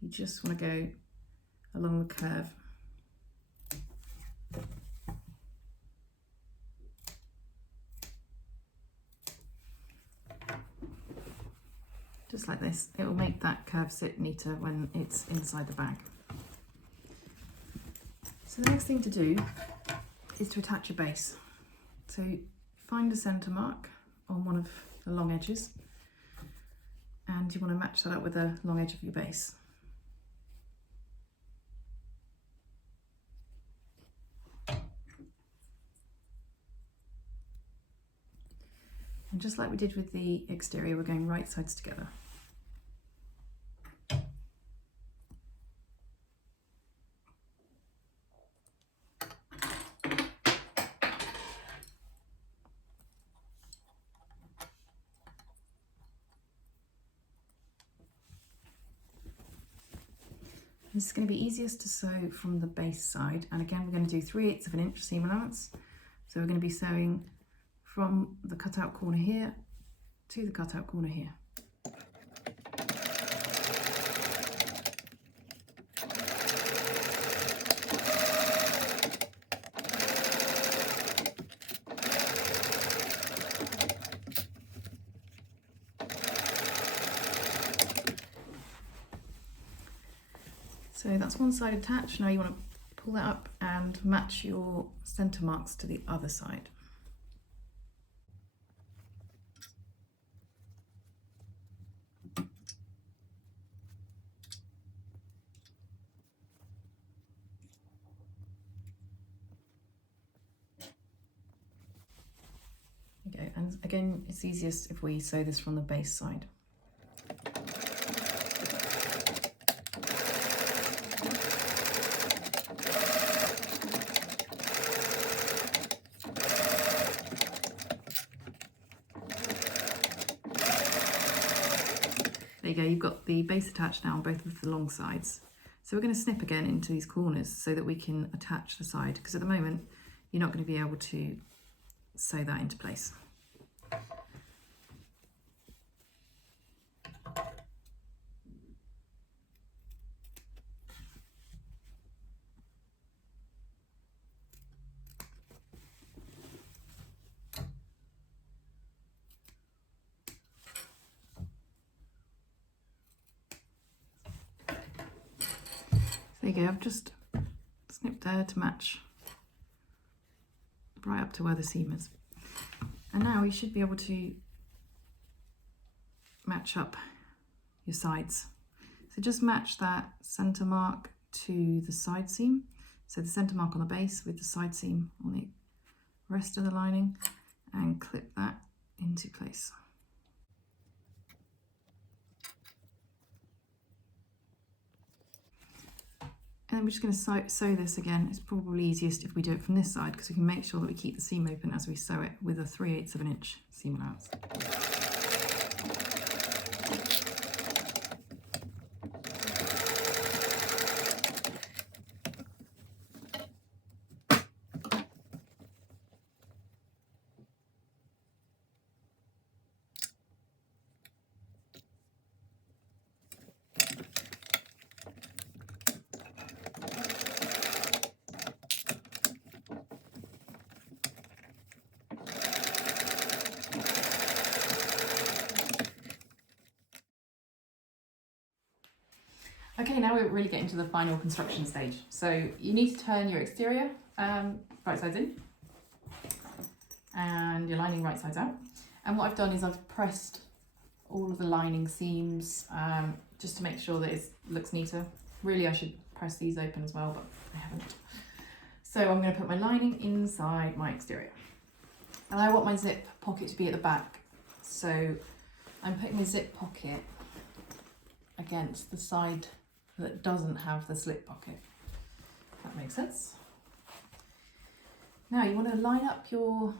you just want to go along the curve. Just like this, it will make that curve sit neater when it's inside the bag. So the next thing to do is to attach a base. So find a centre mark on one of the long edges and you want to match that up with the long edge of your base. And just like we did with the exterior, we're going right sides together. This is going to be easiest to sew from the base side, and again we're going to do 3/8 of an inch seam allowance. So we're going to be sewing from the cutout corner here to the cutout corner here. So that's one side attached. Now you want to pull that up and match your centre marks to the other side. There you go. And again, it's easiest if we sew this from the base side. There you go, you've got the base attached now on both of the long sides. So we're going to snip again into these corners so that we can attach the side, because at the moment you're not going to be able to sew that into place. There you go, I've just snipped there to match right up to where the seam is. And now you should be able to match up your sides. So just match that centre mark to the side seam. So the centre mark on the base with the side seam on the rest of the lining, and clip that into place. And then we're just going to sew this again. It's probably easiest if we do it from this side, because we can make sure that we keep the seam open as we sew it with a 3/8 of an inch seam allowance. Okay, now we're really getting to the final construction stage. So you need to turn your exterior right sides in and your lining right sides out. And what I've done is I've pressed all of the lining seams just to make sure that it looks neater. Really, I should press these open as well, but I haven't. So I'm going to put my lining inside my exterior. And I want my zip pocket to be at the back. So I'm putting the zip pocket against the side that doesn't have the slip pocket. If that makes sense. Now you want to line up your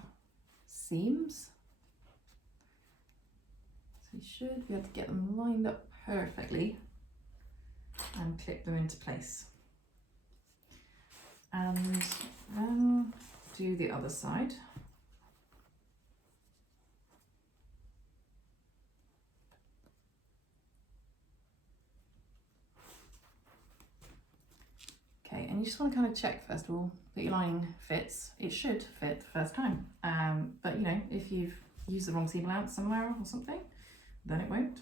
seams. So you should be able to get them lined up perfectly and clip them into place. And then do the other side. Okay, and you just want to kind of check first of all that your lining fits. It should fit the first time, but you know, if you've used the wrong seam allowance somewhere or something, then it won't.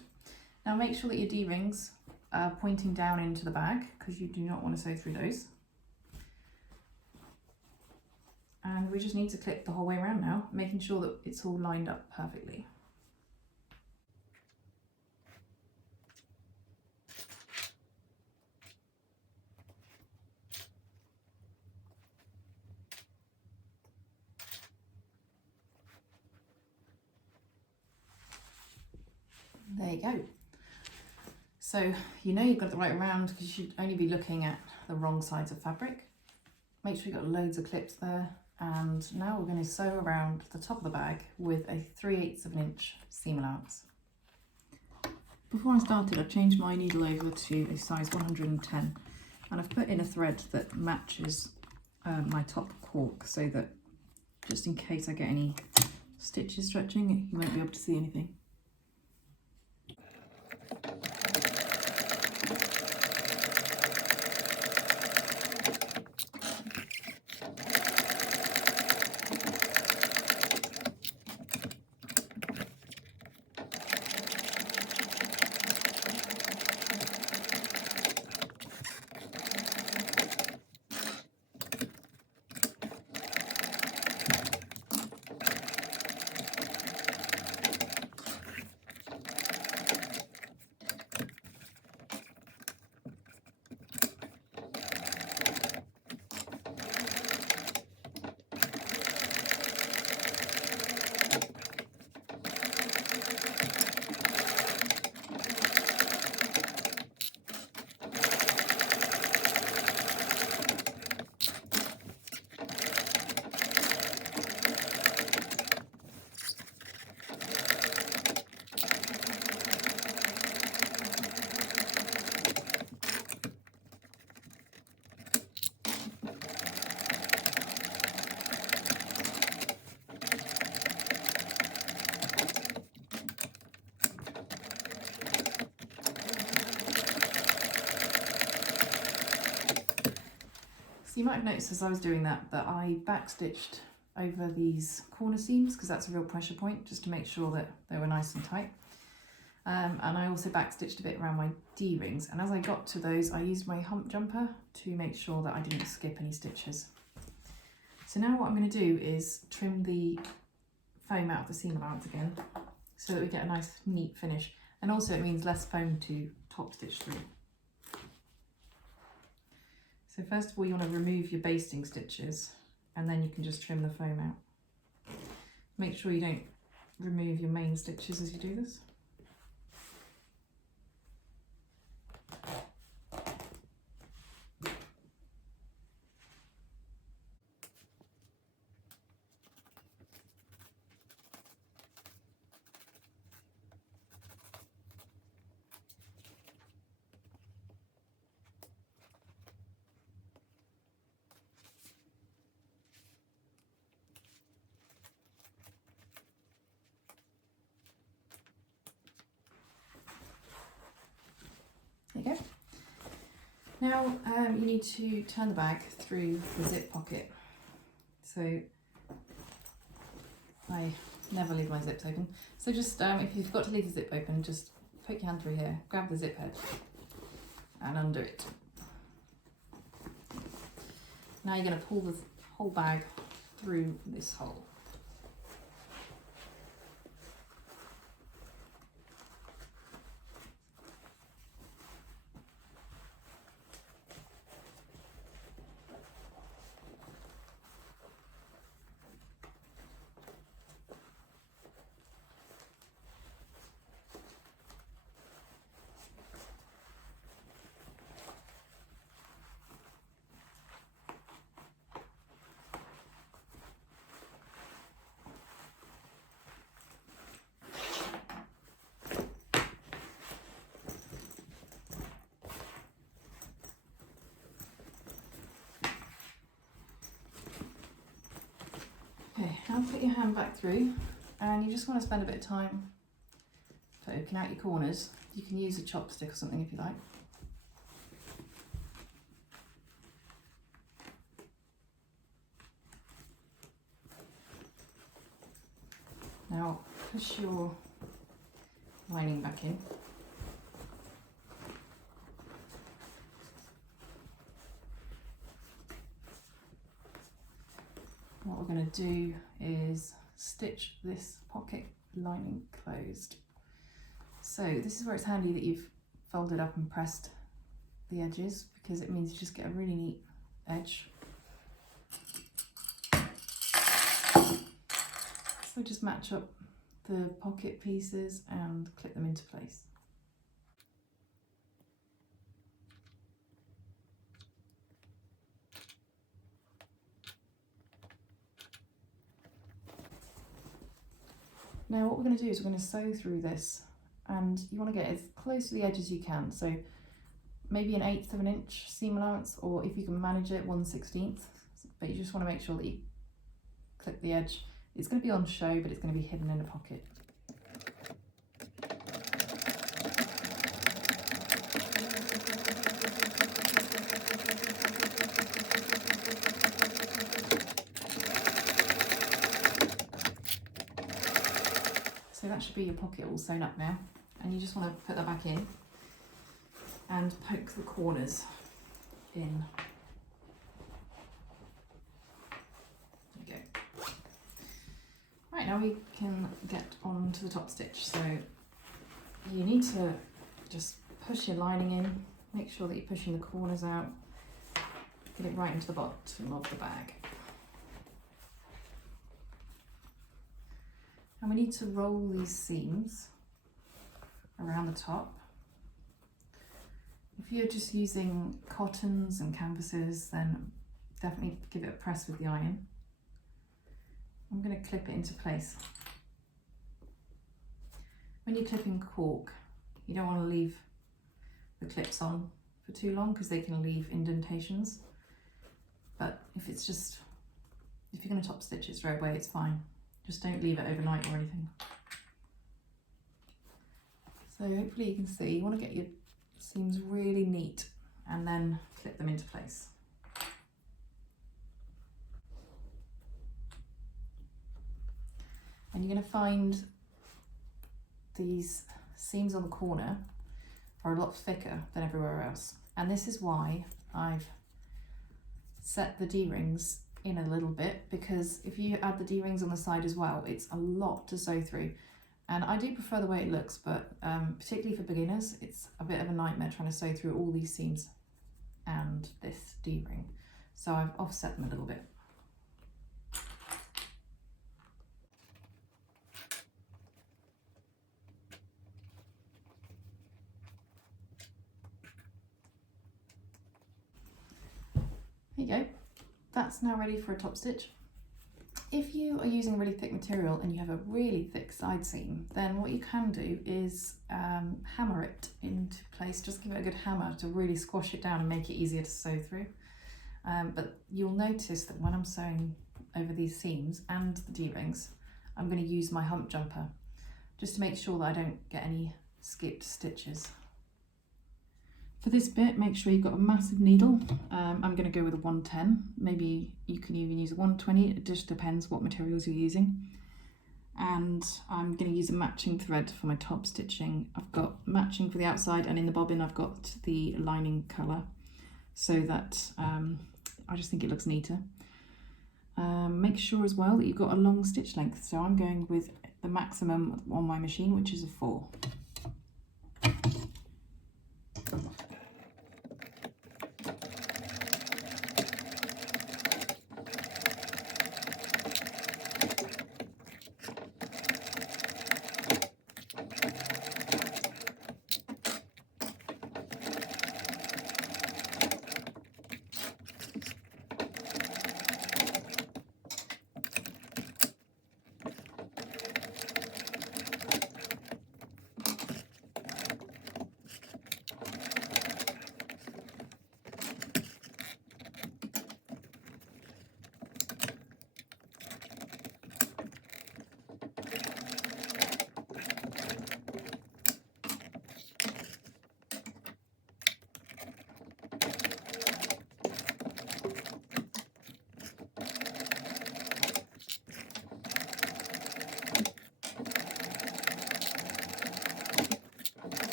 Now make sure that your D-rings are pointing down into the bag because you do not want to sew through those. And we just need to clip the whole way around now, making sure that it's all lined up perfectly. There you go. So you know you've got it the right around because you should only be looking at the wrong sides of fabric. Make sure you've got loads of clips there. And now we're going to sew around the top of the bag with a 3/8 of an inch seam allowance. Before I started, I changed my needle over to a size 110, and I've put in a thread that matches my top cork so that just in case I get any stitches stretching, you won't be able to see anything. You might have noticed as I was doing that I backstitched over these corner seams because that's a real pressure point, just to make sure that they were nice and tight. And I also backstitched a bit around my D-rings, and as I got to those I used my hump jumper to make sure that I didn't skip any stitches. So now what I'm going to do is trim the foam out of the seam allowance again so that we get a nice neat finish, and also it means less foam to top stitch through. So first of all you want to remove your basting stitches and then you can just trim the foam out. Make sure you don't remove your main stitches as you do this. There you go. Now you need to turn the bag through the zip pocket. So I never leave my zips open. So just if you've got to leave the zip open, just poke your hand through here, grab the zip head and under it. Now you're going to pull the whole bag through this hole. Okay, now put your hand back through, and you just want to spend a bit of time poking out your corners. You can use a chopstick or something if you like. Now push your lining back in. What we're going to do is stitch this pocket lining closed. So this is where it's handy that you've folded up and pressed the edges, because it means you just get a really neat edge. So just match up the pocket pieces and clip them into place. Now what we're going to do is we're going to sew through this, and you want to get as close to the edge as you can. So maybe 1/8 of an inch seam allowance, or if you can manage it, 1/16. But you just want to make sure that you clip the edge. It's going to be on show, but it's going to be hidden in a pocket. So that should be your pocket all sewn up now, and you just want to put that back in and poke the corners in. There you go. Right, now we can get on to the top stitch. So you need to just push your lining in, make sure that you're pushing the corners out, get it right into the bottom of the bag. And we need to roll these seams around the top. If you're just using cottons and canvases, then definitely give it a press with the iron. I'm going to clip it into place. When you're clipping cork, you don't want to leave the clips on for too long, because they can leave indentations. But if you're going to top stitch it straight away, it's fine. Just don't leave it overnight or anything. So hopefully you can see, you want to get your seams really neat and then clip them into place. And you're going to find these seams on the corner are a lot thicker than everywhere else. And this is why I've set the D-rings in a little bit, because if you add the D-rings on the side as well, it's a lot to sew through. And I do prefer the way it looks, but particularly for beginners, it's a bit of a nightmare trying to sew through all these seams and this D-ring. So I've offset them a little bit. There you go. That's now ready for a top stitch. If you are using a really thick material and you have a really thick side seam, then what you can do is hammer it into place. Just give it a good hammer to really squash it down and make it easier to sew through. But you'll notice that when I'm sewing over these seams and the D-rings, I'm going to use my hump jumper just to make sure that I don't get any skipped stitches. For this bit, make sure you've got a massive needle. I'm going to go with a 110. Maybe you can even use a 120. It just depends what materials you're using. and I'm going to use a matching thread for my top stitching. I've got matching for the outside, and in the bobbin I've got the lining colour, so that I just think it looks neater. Make sure as well that you've got a long stitch length, so I'm going with the maximum on my machine, which is a 4.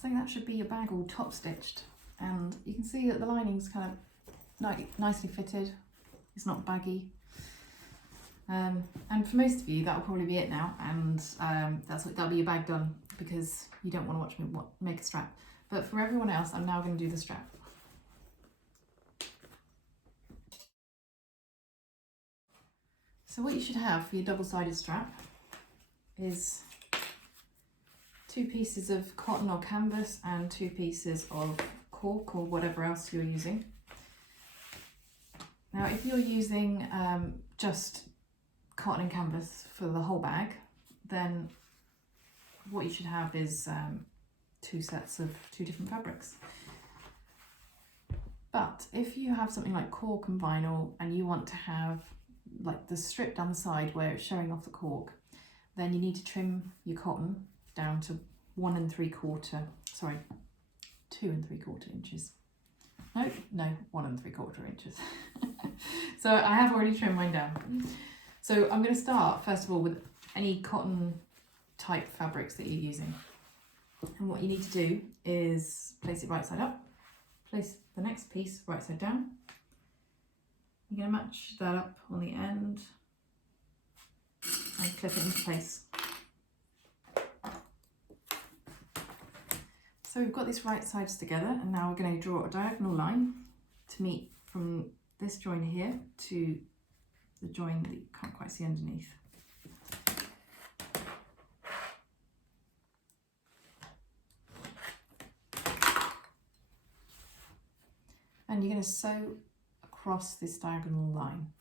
So that should be your bag all top stitched, and you can see that the lining's kind of nicely fitted. It's not baggy, and for most of you that'll probably be it now, and that'll be your bag done, because you don't want to watch me make a strap. But for everyone else, I'm now going to do the strap. So what you should have for your double-sided strap is 2 pieces of cotton or canvas and 2 pieces of cork or whatever else you're using. Now if you're using just cotton and canvas for the whole bag, then what you should have is 2 sets of 2 different fabrics. But if you have something like cork and vinyl, and you want to have like the strip down the side where it's showing off the cork, then you need to trim your cotton down to 2 and 3/4 inches. No, 1 3/4 inches. So I have already trimmed mine down. So I'm going to start first of all with any cotton type fabrics that you're using. And what you need to do is place it right side up, place the next piece right side down. You're going to match that up on the end and clip it into place. So we've got these right sides together, and now we're going to draw a diagonal line to meet from this join here to the join that you can't quite see underneath. And you're going to sew across this diagonal line.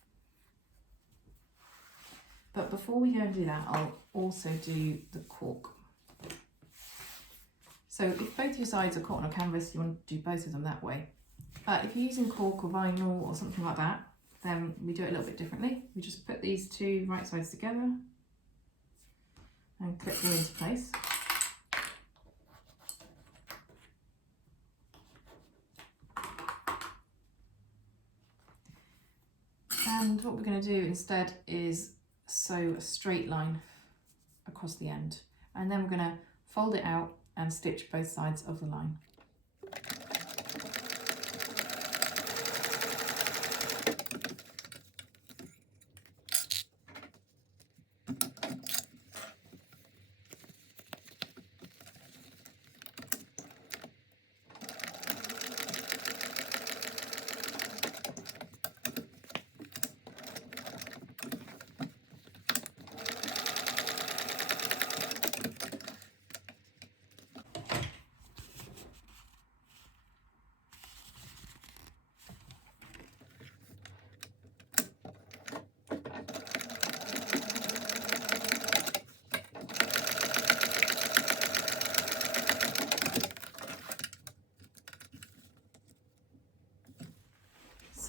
But before we go and do that, I'll also do the cork. So if both your sides are cotton or canvas, you want to do both of them that way. But if you're using cork or vinyl or something like that, then we do it a little bit differently. We just put these 2 right sides together and clip them into place. And what we're going to do instead is sew a straight line across the end, and then we're going to fold it out and stitch both sides of the line.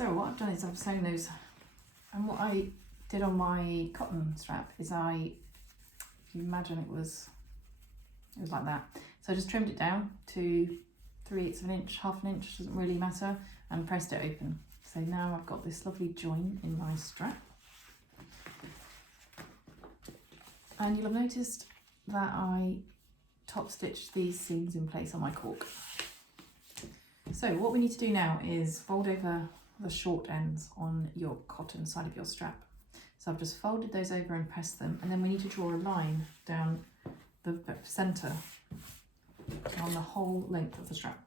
So what I've done is I've sewn those, and what I did on my cotton strap is if you imagine it was like that. So I just trimmed it down to 3/8 of an inch, half an inch, doesn't really matter, and pressed it open. So now I've got this lovely join in my strap. And you'll have noticed that I top stitched these seams in place on my cork. So what we need to do now is fold over the short ends on your cotton side of your strap. So I've just folded those over and pressed them, and then we need to draw a line down the centre on the whole length of the strap.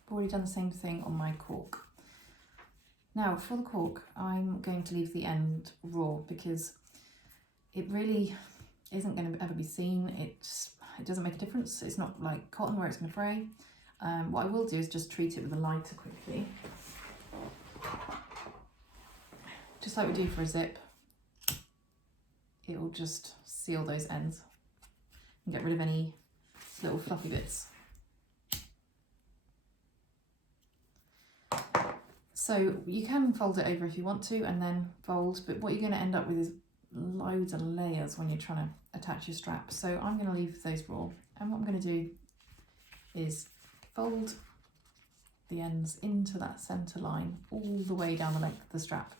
I've already done the same thing on my cork. Now for the cork, I'm going to leave the end raw because it really isn't going to ever be seen. It doesn't make a difference. It's not like cotton where it's going to fray. What I will do is just treat it with a lighter quickly, just like we do for a zip. It will just seal those ends and get rid of any little fluffy bits. So you can fold it over if you want to and then fold, but what you're going to end up with is loads of layers when you're trying to attach your strap. So I'm going to leave those raw, and what I'm going to do is fold the ends into that centre line all the way down the length of the strap.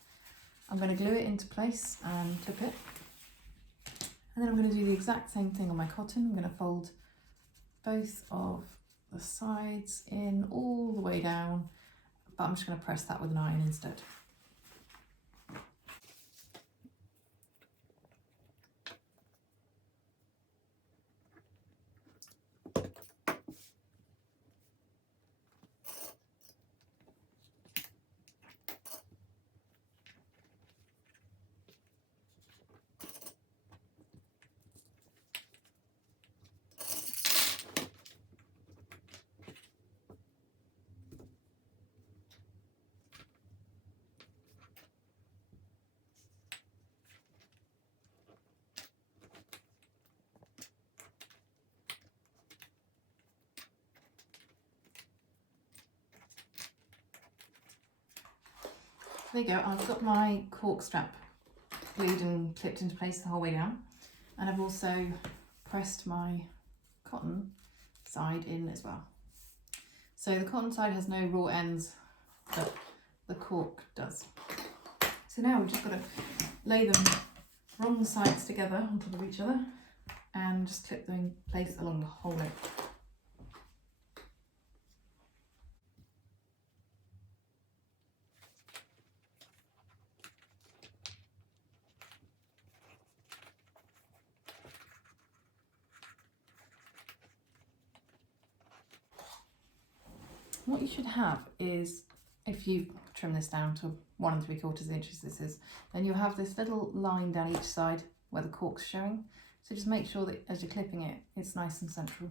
I'm going to glue it into place and clip it, and then I'm going to do the exact same thing on my cotton. I'm going to fold both of the sides in all the way down, but I'm just going to press that with an iron instead. There you go, I've got my cork strap glued and clipped into place the whole way down, and I've also pressed my cotton side in as well. So the cotton side has no raw ends, but the cork does. So now we've just got to lay them wrong sides together on top of each other and just clip them in place along the whole length. What you should have is, if you trim this down to 1 3/4 inches, this is, then you'll have this little line down each side where the cork's showing. So just make sure that as you're clipping it, it's nice and central.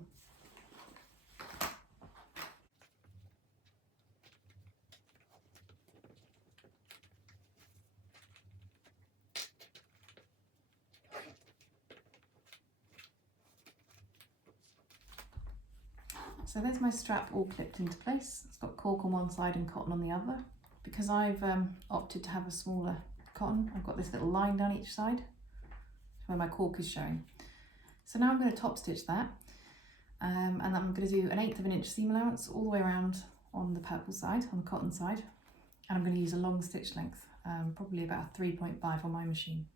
So there's my strap all clipped into place. It's got cork on one side and cotton on the other. Because I've opted to have a smaller cotton, I've got this little line down each side where my cork is showing. So now I'm going to top stitch that, and I'm going to do an 1/8 of an inch seam allowance all the way around on the purple side, on the cotton side, and I'm going to use a long stitch length, probably about 3.5 on my machine.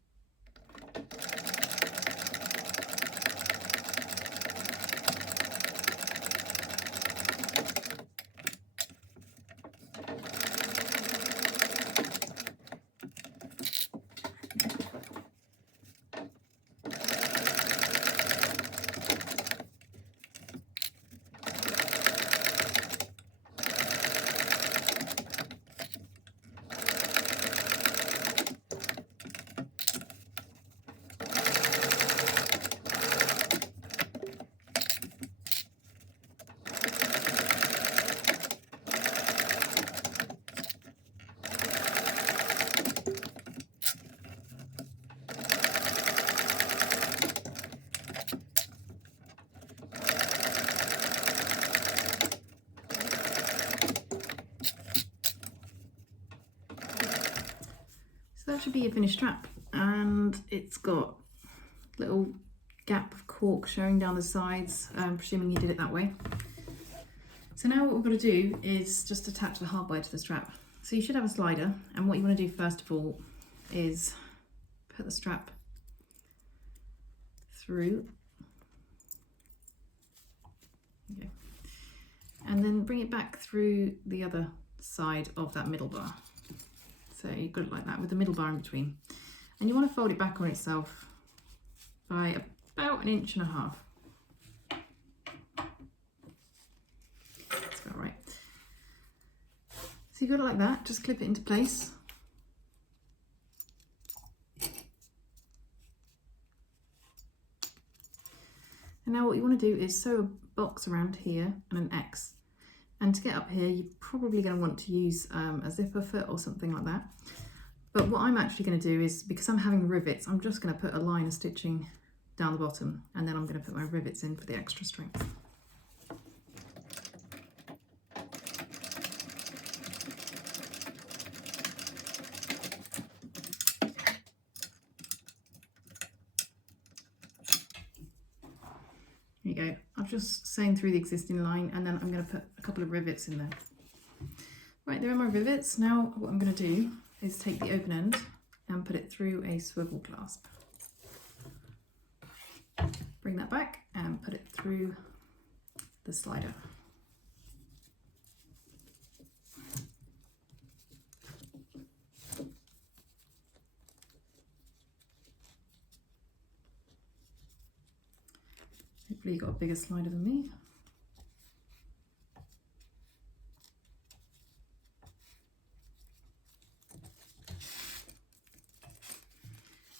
that should be your finished strap, and it's got a little gap of cork showing down the sides, presuming you did it that way. So now what we've got to do is just attach the hardware to the strap. So you should have a slider, and what you want to do first of all is put the strap through. Okay. And then bring it back through the other side of that middle bar. So you've got it like that with the middle bar in between. And you want to fold it back on itself by about 1.5 inches. That's about right. So you've got it like that, just clip it into place. And now what you want to do is sew a box around here and an X. And to get up here, you're probably going to want to use a zipper foot or something like that. But what I'm actually going to do is, because I'm having rivets, I'm just going to put a line of stitching down the bottom, and then I'm going to put my rivets in for the extra strength. There you go. I've just sewn through the existing line, and then I'm going to put a couple of rivets in there. Right, there are my rivets. Now what I'm going to do is take the open end and put it through a swivel clasp. Bring that back and put it through the slider. Hopefully you've got a bigger slider than me.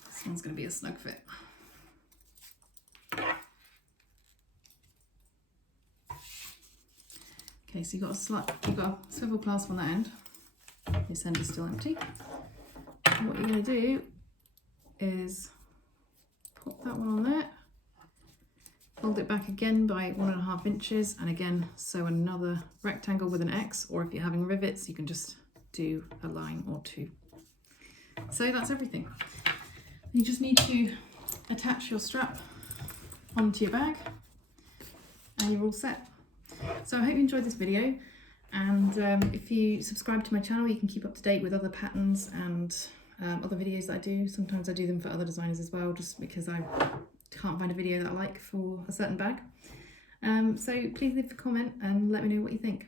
This one's going to be a snug fit. Okay, so you've got a swivel clasp on that end. This end is still empty. And what you're going to do is pop that one on there. Fold it back again by 1.5 inches, and again sew another rectangle with an X, or if you're having rivets you can just do a line or two. So that's everything. You just need to attach your strap onto your bag and you're all set. So I hope you enjoyed this video, and if you subscribe to my channel you can keep up to date with other patterns and other videos that I do. Sometimes I do them for other designers as well, just because I can't find a video that I like for a certain bag. So please leave a comment and let me know what you think.